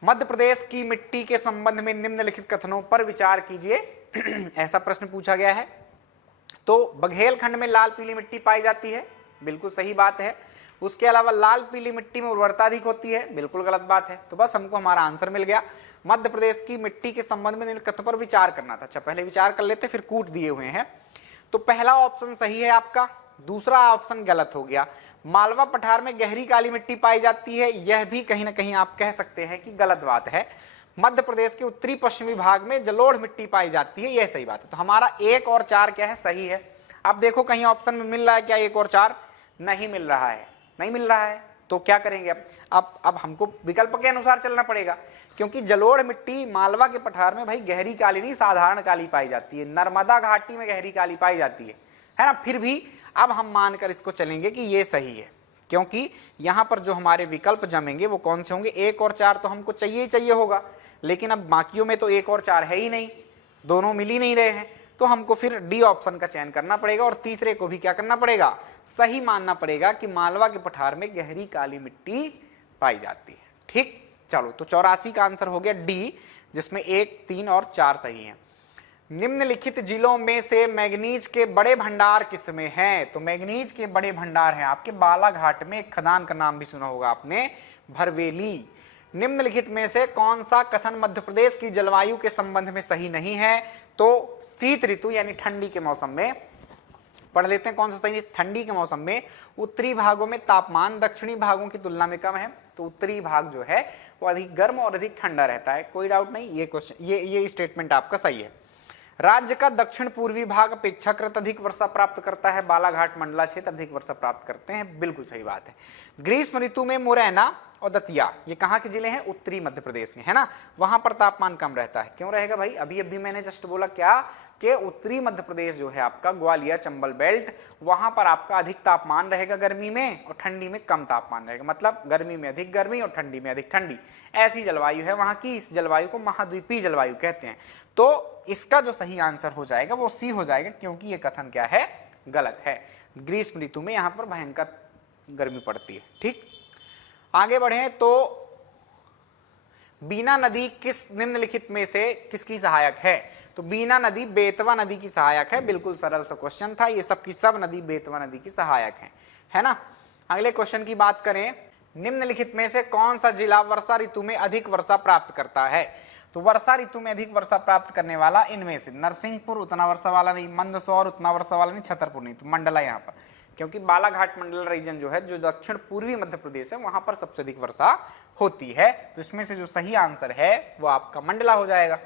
मध्य प्रदेश की मिट्टी के संबंध में निम्नलिखित कथनों पर विचार कीजिए। ऐसा प्रश्न पूछा गया है। तो बघेलखंड में लाल पीली मिट्टी पाई जाती है, बिल्कुल सही बात है। उसके अलावा लाल पीली मिट्टी में उर्वरता अधिक होती है, बिल्कुल गलत बात है। तो बस हमको हमारा आंसर मिल गया। मध्य प्रदेश की मिट्टी के संबंध में कथनों पर विचार करना था। अच्छा, पहले विचार कर लेते, फिर कूट दिए हुए हैं। तो पहला ऑप्शन सही है आपका, दूसरा ऑप्शन गलत हो गया। मालवा पठार में गहरी काली मिट्टी पाई जाती है, यह भी कहीं ना कहीं आप कह सकते हैं कि गलत बात है। मध्य प्रदेश के उत्तरी पश्चिमी भाग में जलोढ़ मिट्टी पाई जाती है, यह सही बात है। तो हमारा 1 और 4 क्या है? सही है। अब देखो कहीं ऑप्शन में मिल रहा है क्या 1 और 4? नहीं मिल रहा है, नहीं मिल रहा है, तो क्या करेंगे अब हमको विकल्प के अनुसार चलना पड़ेगा, क्योंकि जलोढ़ मिट्टी मालवा के पठार में भाई गहरी काली नहीं, साधारण काली पाई जाती है। नर्मदा घाटी में गहरी काली पाई जाती है ना। फिर भी अब हम मानकर इसको चलेंगे कि ये सही है, क्योंकि यहां पर जो हमारे विकल्प जमेंगे वो कौन से होंगे? 1 और 4 तो हमको चाहिए ही चाहिए होगा, लेकिन अब बाकियों में तो 1 और 4 है ही नहीं, दोनों मिल ही नहीं रहे हैं, तो हमको फिर डी ऑप्शन का चयन करना पड़ेगा और तीसरे को भी क्या करना पड़ेगा, सही मानना पड़ेगा कि मालवा के पठार में गहरी काली मिट्टी पाई जाती है। ठीक, चलो तो 84 का आंसर हो गया डी, जिसमें 1, 3 और 4 सही हैं। निम्नलिखित जिलों में से मैग्नीज के बड़े भंडार किसमें हैं? तो मैग्नीज के बड़े भंडार हैं आपके बालाघाट में, एक खदान का नाम भी सुना होगा आपने, भरवेली। निम्नलिखित में से कौन सा कथन मध्य प्रदेश की जलवायु के संबंध में सही नहीं है? तो शीत ऋतु यानी ठंडी के मौसम में, पढ़ लेते हैं कौन सा सही है। ठंडी के मौसम में उत्तरी भागों में तापमान दक्षिणी भागों की तुलना में कम है, तो उत्तरी भाग जो है वो अधिक गर्म और अधिक ठंडा रहता है, कोई डाउट नहीं। ये क्वेश्चन ये स्टेटमेंट आपका सही है। राज्य का दक्षिण पूर्वी भाग अपेक्षाकृत अधिक वर्षा प्राप्त करता है, बालाघाट मंडला क्षेत्र अधिक वर्षा प्राप्त करते हैं, बिल्कुल सही बात है। ग्रीष्म ऋतु में मुरैना और दतिया, ये कहाँ के जिले हैं? उत्तरी मध्य प्रदेश के, है ना, वहां पर तापमान कम रहता है। क्यों रहेगा भाई? अभी मैंने जस्ट बोला क्या कि उत्तरी मध्य प्रदेश जो है आपका ग्वालियर चंबल बेल्ट, वहां पर आपका अधिक तापमान रहेगा गर्मी में और ठंडी में कम तापमान रहेगा, मतलब गर्मी में अधिक गर्मी और ठंडी में अधिक ठंडी, ऐसी जलवायु है वहां की। इस जलवायु को महाद्वीपीय जलवायु कहते हैं। तो इसका जो सही आंसर हो जाएगा वो सी हो जाएगा, क्योंकि ये कथन क्या है? गलत है। ग्रीष्म ऋतु में यहां पर भयंकर गर्मी पड़ती है। ठीक, आगे बढ़े तो बीना नदी किस निम्नलिखित में से किसकी सहायक है? तो बीना नदी बेतवा नदी की सहायक है, बिल्कुल सरल सा क्वेश्चन था। ये सब की सब नदी बेतवा नदी की सहायक है ना। अगले क्वेश्चन की बात करें, निम्नलिखित में से कौन सा जिला वर्षा ऋतु में अधिक वर्षा प्राप्त करता है? तो वर्षा ऋतु में अधिक वर्षा प्राप्त करने वाला इनमें से नरसिंहपुर उतना वर्षा वाला नहीं, मंदसौर उतना वर्षा वाला नहीं, छतरपुर नहीं, तो मंडला यहाँ पर, क्योंकि बालाघाट मंडल रीजन जो है जो दक्षिण पूर्वी मध्य प्रदेश है वहां पर सबसे अधिक वर्षा होती है। तो इसमें से जो सही आंसर है वो आपका मंडला हो जाएगा।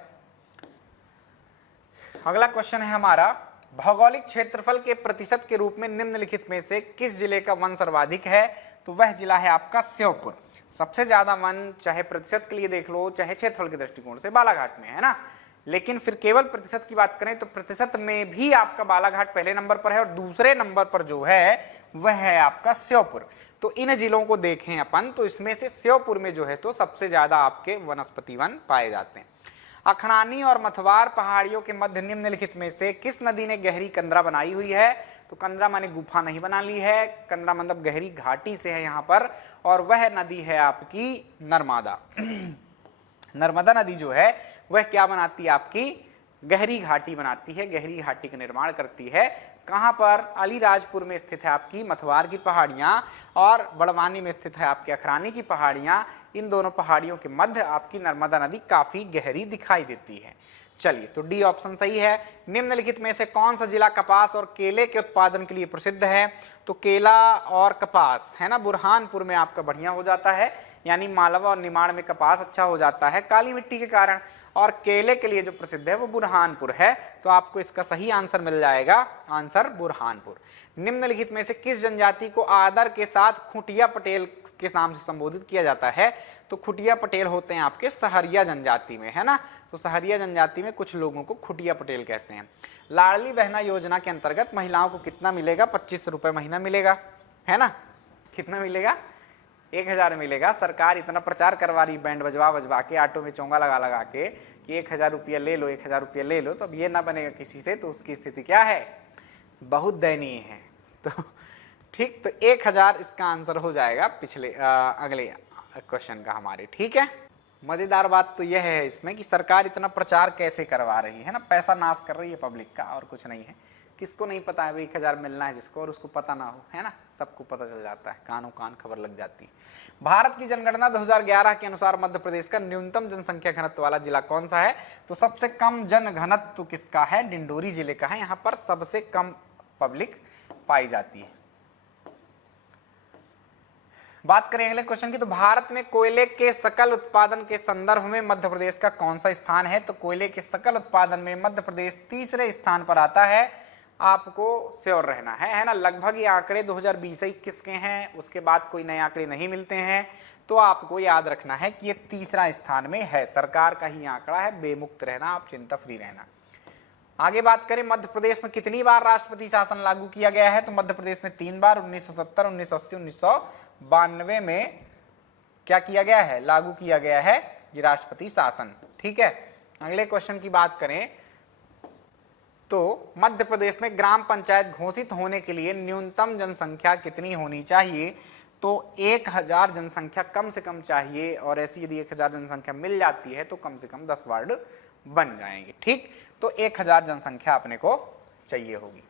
अगला क्वेश्चन है हमारा, भौगोलिक क्षेत्रफल के प्रतिशत के रूप में निम्नलिखित में से किस जिले का वन सर्वाधिक है? तो वह जिला है आपका श्योपुर। सबसे ज्यादा वन चाहे प्रतिशत के लिए देख लो चाहे क्षेत्रफल के दृष्टिकोण से बालाघाट में है ना, लेकिन फिर केवल प्रतिशत की बात करें तो प्रतिशत में भी आपका बालाघाट पहले नंबर पर है और दूसरे नंबर पर जो है वह है आपका श्योपुर। तो इन जिलों को देखें अपन तो इसमें से श्योपुर में जो है तो सबसे ज्यादा आपके वनस्पति वन पाए जाते हैं। अखनानी और मथवार पहाड़ियों के मध्य निम्नलिखित में से किस नदी ने गहरी कंदरा बनाई हुई है? तो कंदरा माने गुफा नहीं बना ली है, कंदरा मतलब गहरी घाटी से है यहाँ पर, और वह नदी है आपकी नर्मदा। नर्मदा नदी जो है वह क्या बनाती है? आपकी गहरी घाटी बनाती है, गहरी घाटी का निर्माण करती है। कहां पर? अलीराजपुर में स्थित है आपकी मथवार की पहाड़ियां और बड़वानी में स्थित है आपकी अखरानी की पहाड़ियां। इन दोनों पहाड़ियों के मध्य आपकी नर्मदा नदी काफी गहरी दिखाई देती है। चलिए, तो डी ऑप्शन सही है। निम्नलिखित में से कौन सा जिला कपास और केले के उत्पादन के लिए प्रसिद्ध है? तो केला और कपास है ना, बुरहानपुर में आपका बढ़िया हो जाता है, यानी मालवा और निमाड़ में कपास अच्छा हो जाता है काली मिट्टी के कारण, और केले के लिए जो प्रसिद्ध है वो बुरहानपुर है। तो आपको इसका सही आंसर मिल जाएगा, आंसर बुरहानपुर। निम्नलिखित में से किस जनजाति को आदर के साथ खुटिया पटेल के नाम से संबोधित किया जाता है? तो खुटिया पटेल होते हैं आपके सहरिया जनजाति में, है ना। तो सहरिया जनजाति में कुछ लोगों को खुटिया पटेल कहते हैं। लाडली बहना योजना के अंतर्गत महिलाओं को कितना मिलेगा? 25 रुपए महीना मिलेगा, है ना। कितना मिलेगा? 1000 मिलेगा। सरकार इतना प्रचार करवा रही बैंड बजवा बजवा के, ऑटो में चोंगा लगा लगा के कि 1000 रुपया ले लो, 1000 रुपया ले लो, तो अब ये ना बनेगा किसी से, तो उसकी स्थिति क्या है? बहुत दयनीय है। तो ठीक, तो 1000 इसका आंसर हो जाएगा पिछले अगले क्वेश्चन का हमारे। ठीक है, मजेदार बात तो यह है इसमें कि सरकार इतना प्रचार कैसे करवा रही है ना, पैसा नाश कर रही है पब्लिक का, और कुछ नहीं है। किसको नहीं पता है भाई 1000 मिलना है जिसको, और उसको पता ना हो, है ना, सबको पता चल जाता है, कानों कान खबर लग जाती है। भारत की जनगणना 2011 के अनुसार मध्य प्रदेश का न्यूनतम जनसंख्या घनत्व वाला जिला कौन सा है? तो सबसे कम जन घनत्व किसका है? डिंडोरी जिले का है। यहाँ पर सबसे कम पब्लिक पाई जाती है। बात करें अगले क्वेश्चन की, तो भारत में कोयले के सकल उत्पादन के संदर्भ में मध्य प्रदेश का कौन सा स्थान है? तो कोयले के सकल उत्पादन में मध्य प्रदेश तीसरे स्थान पर आता है। आपको श्योर रहना है ना। लगभग ये आंकड़े 2020-21 के हैं, उसके बाद कोई नए आंकड़े नहीं मिलते हैं, तो आपको याद रखना है कि ये तीसरा स्थान में है। सरकार का ही आंकड़ा है, बेमुक्त रहना, आप चिंता फ्री रहना। आगे बात करें, मध्य प्रदेश में कितनी बार राष्ट्रपति शासन लागू किया गया है? तो मध्य प्रदेश में 3 बार, 1970, 1980, 1992 में क्या किया गया है? लागू किया गया है ये राष्ट्रपति शासन। ठीक है, अगले क्वेश्चन की बात करें तो मध्य प्रदेश में ग्राम पंचायत घोषित होने के लिए न्यूनतम जनसंख्या कितनी होनी चाहिए? तो 1000 जनसंख्या कम से कम चाहिए, और ऐसी यदि 1000 जनसंख्या मिल जाती है तो कम से कम 10 वार्ड बन जाएंगे। ठीक, तो 1000 जनसंख्या अपने को चाहिए होगी।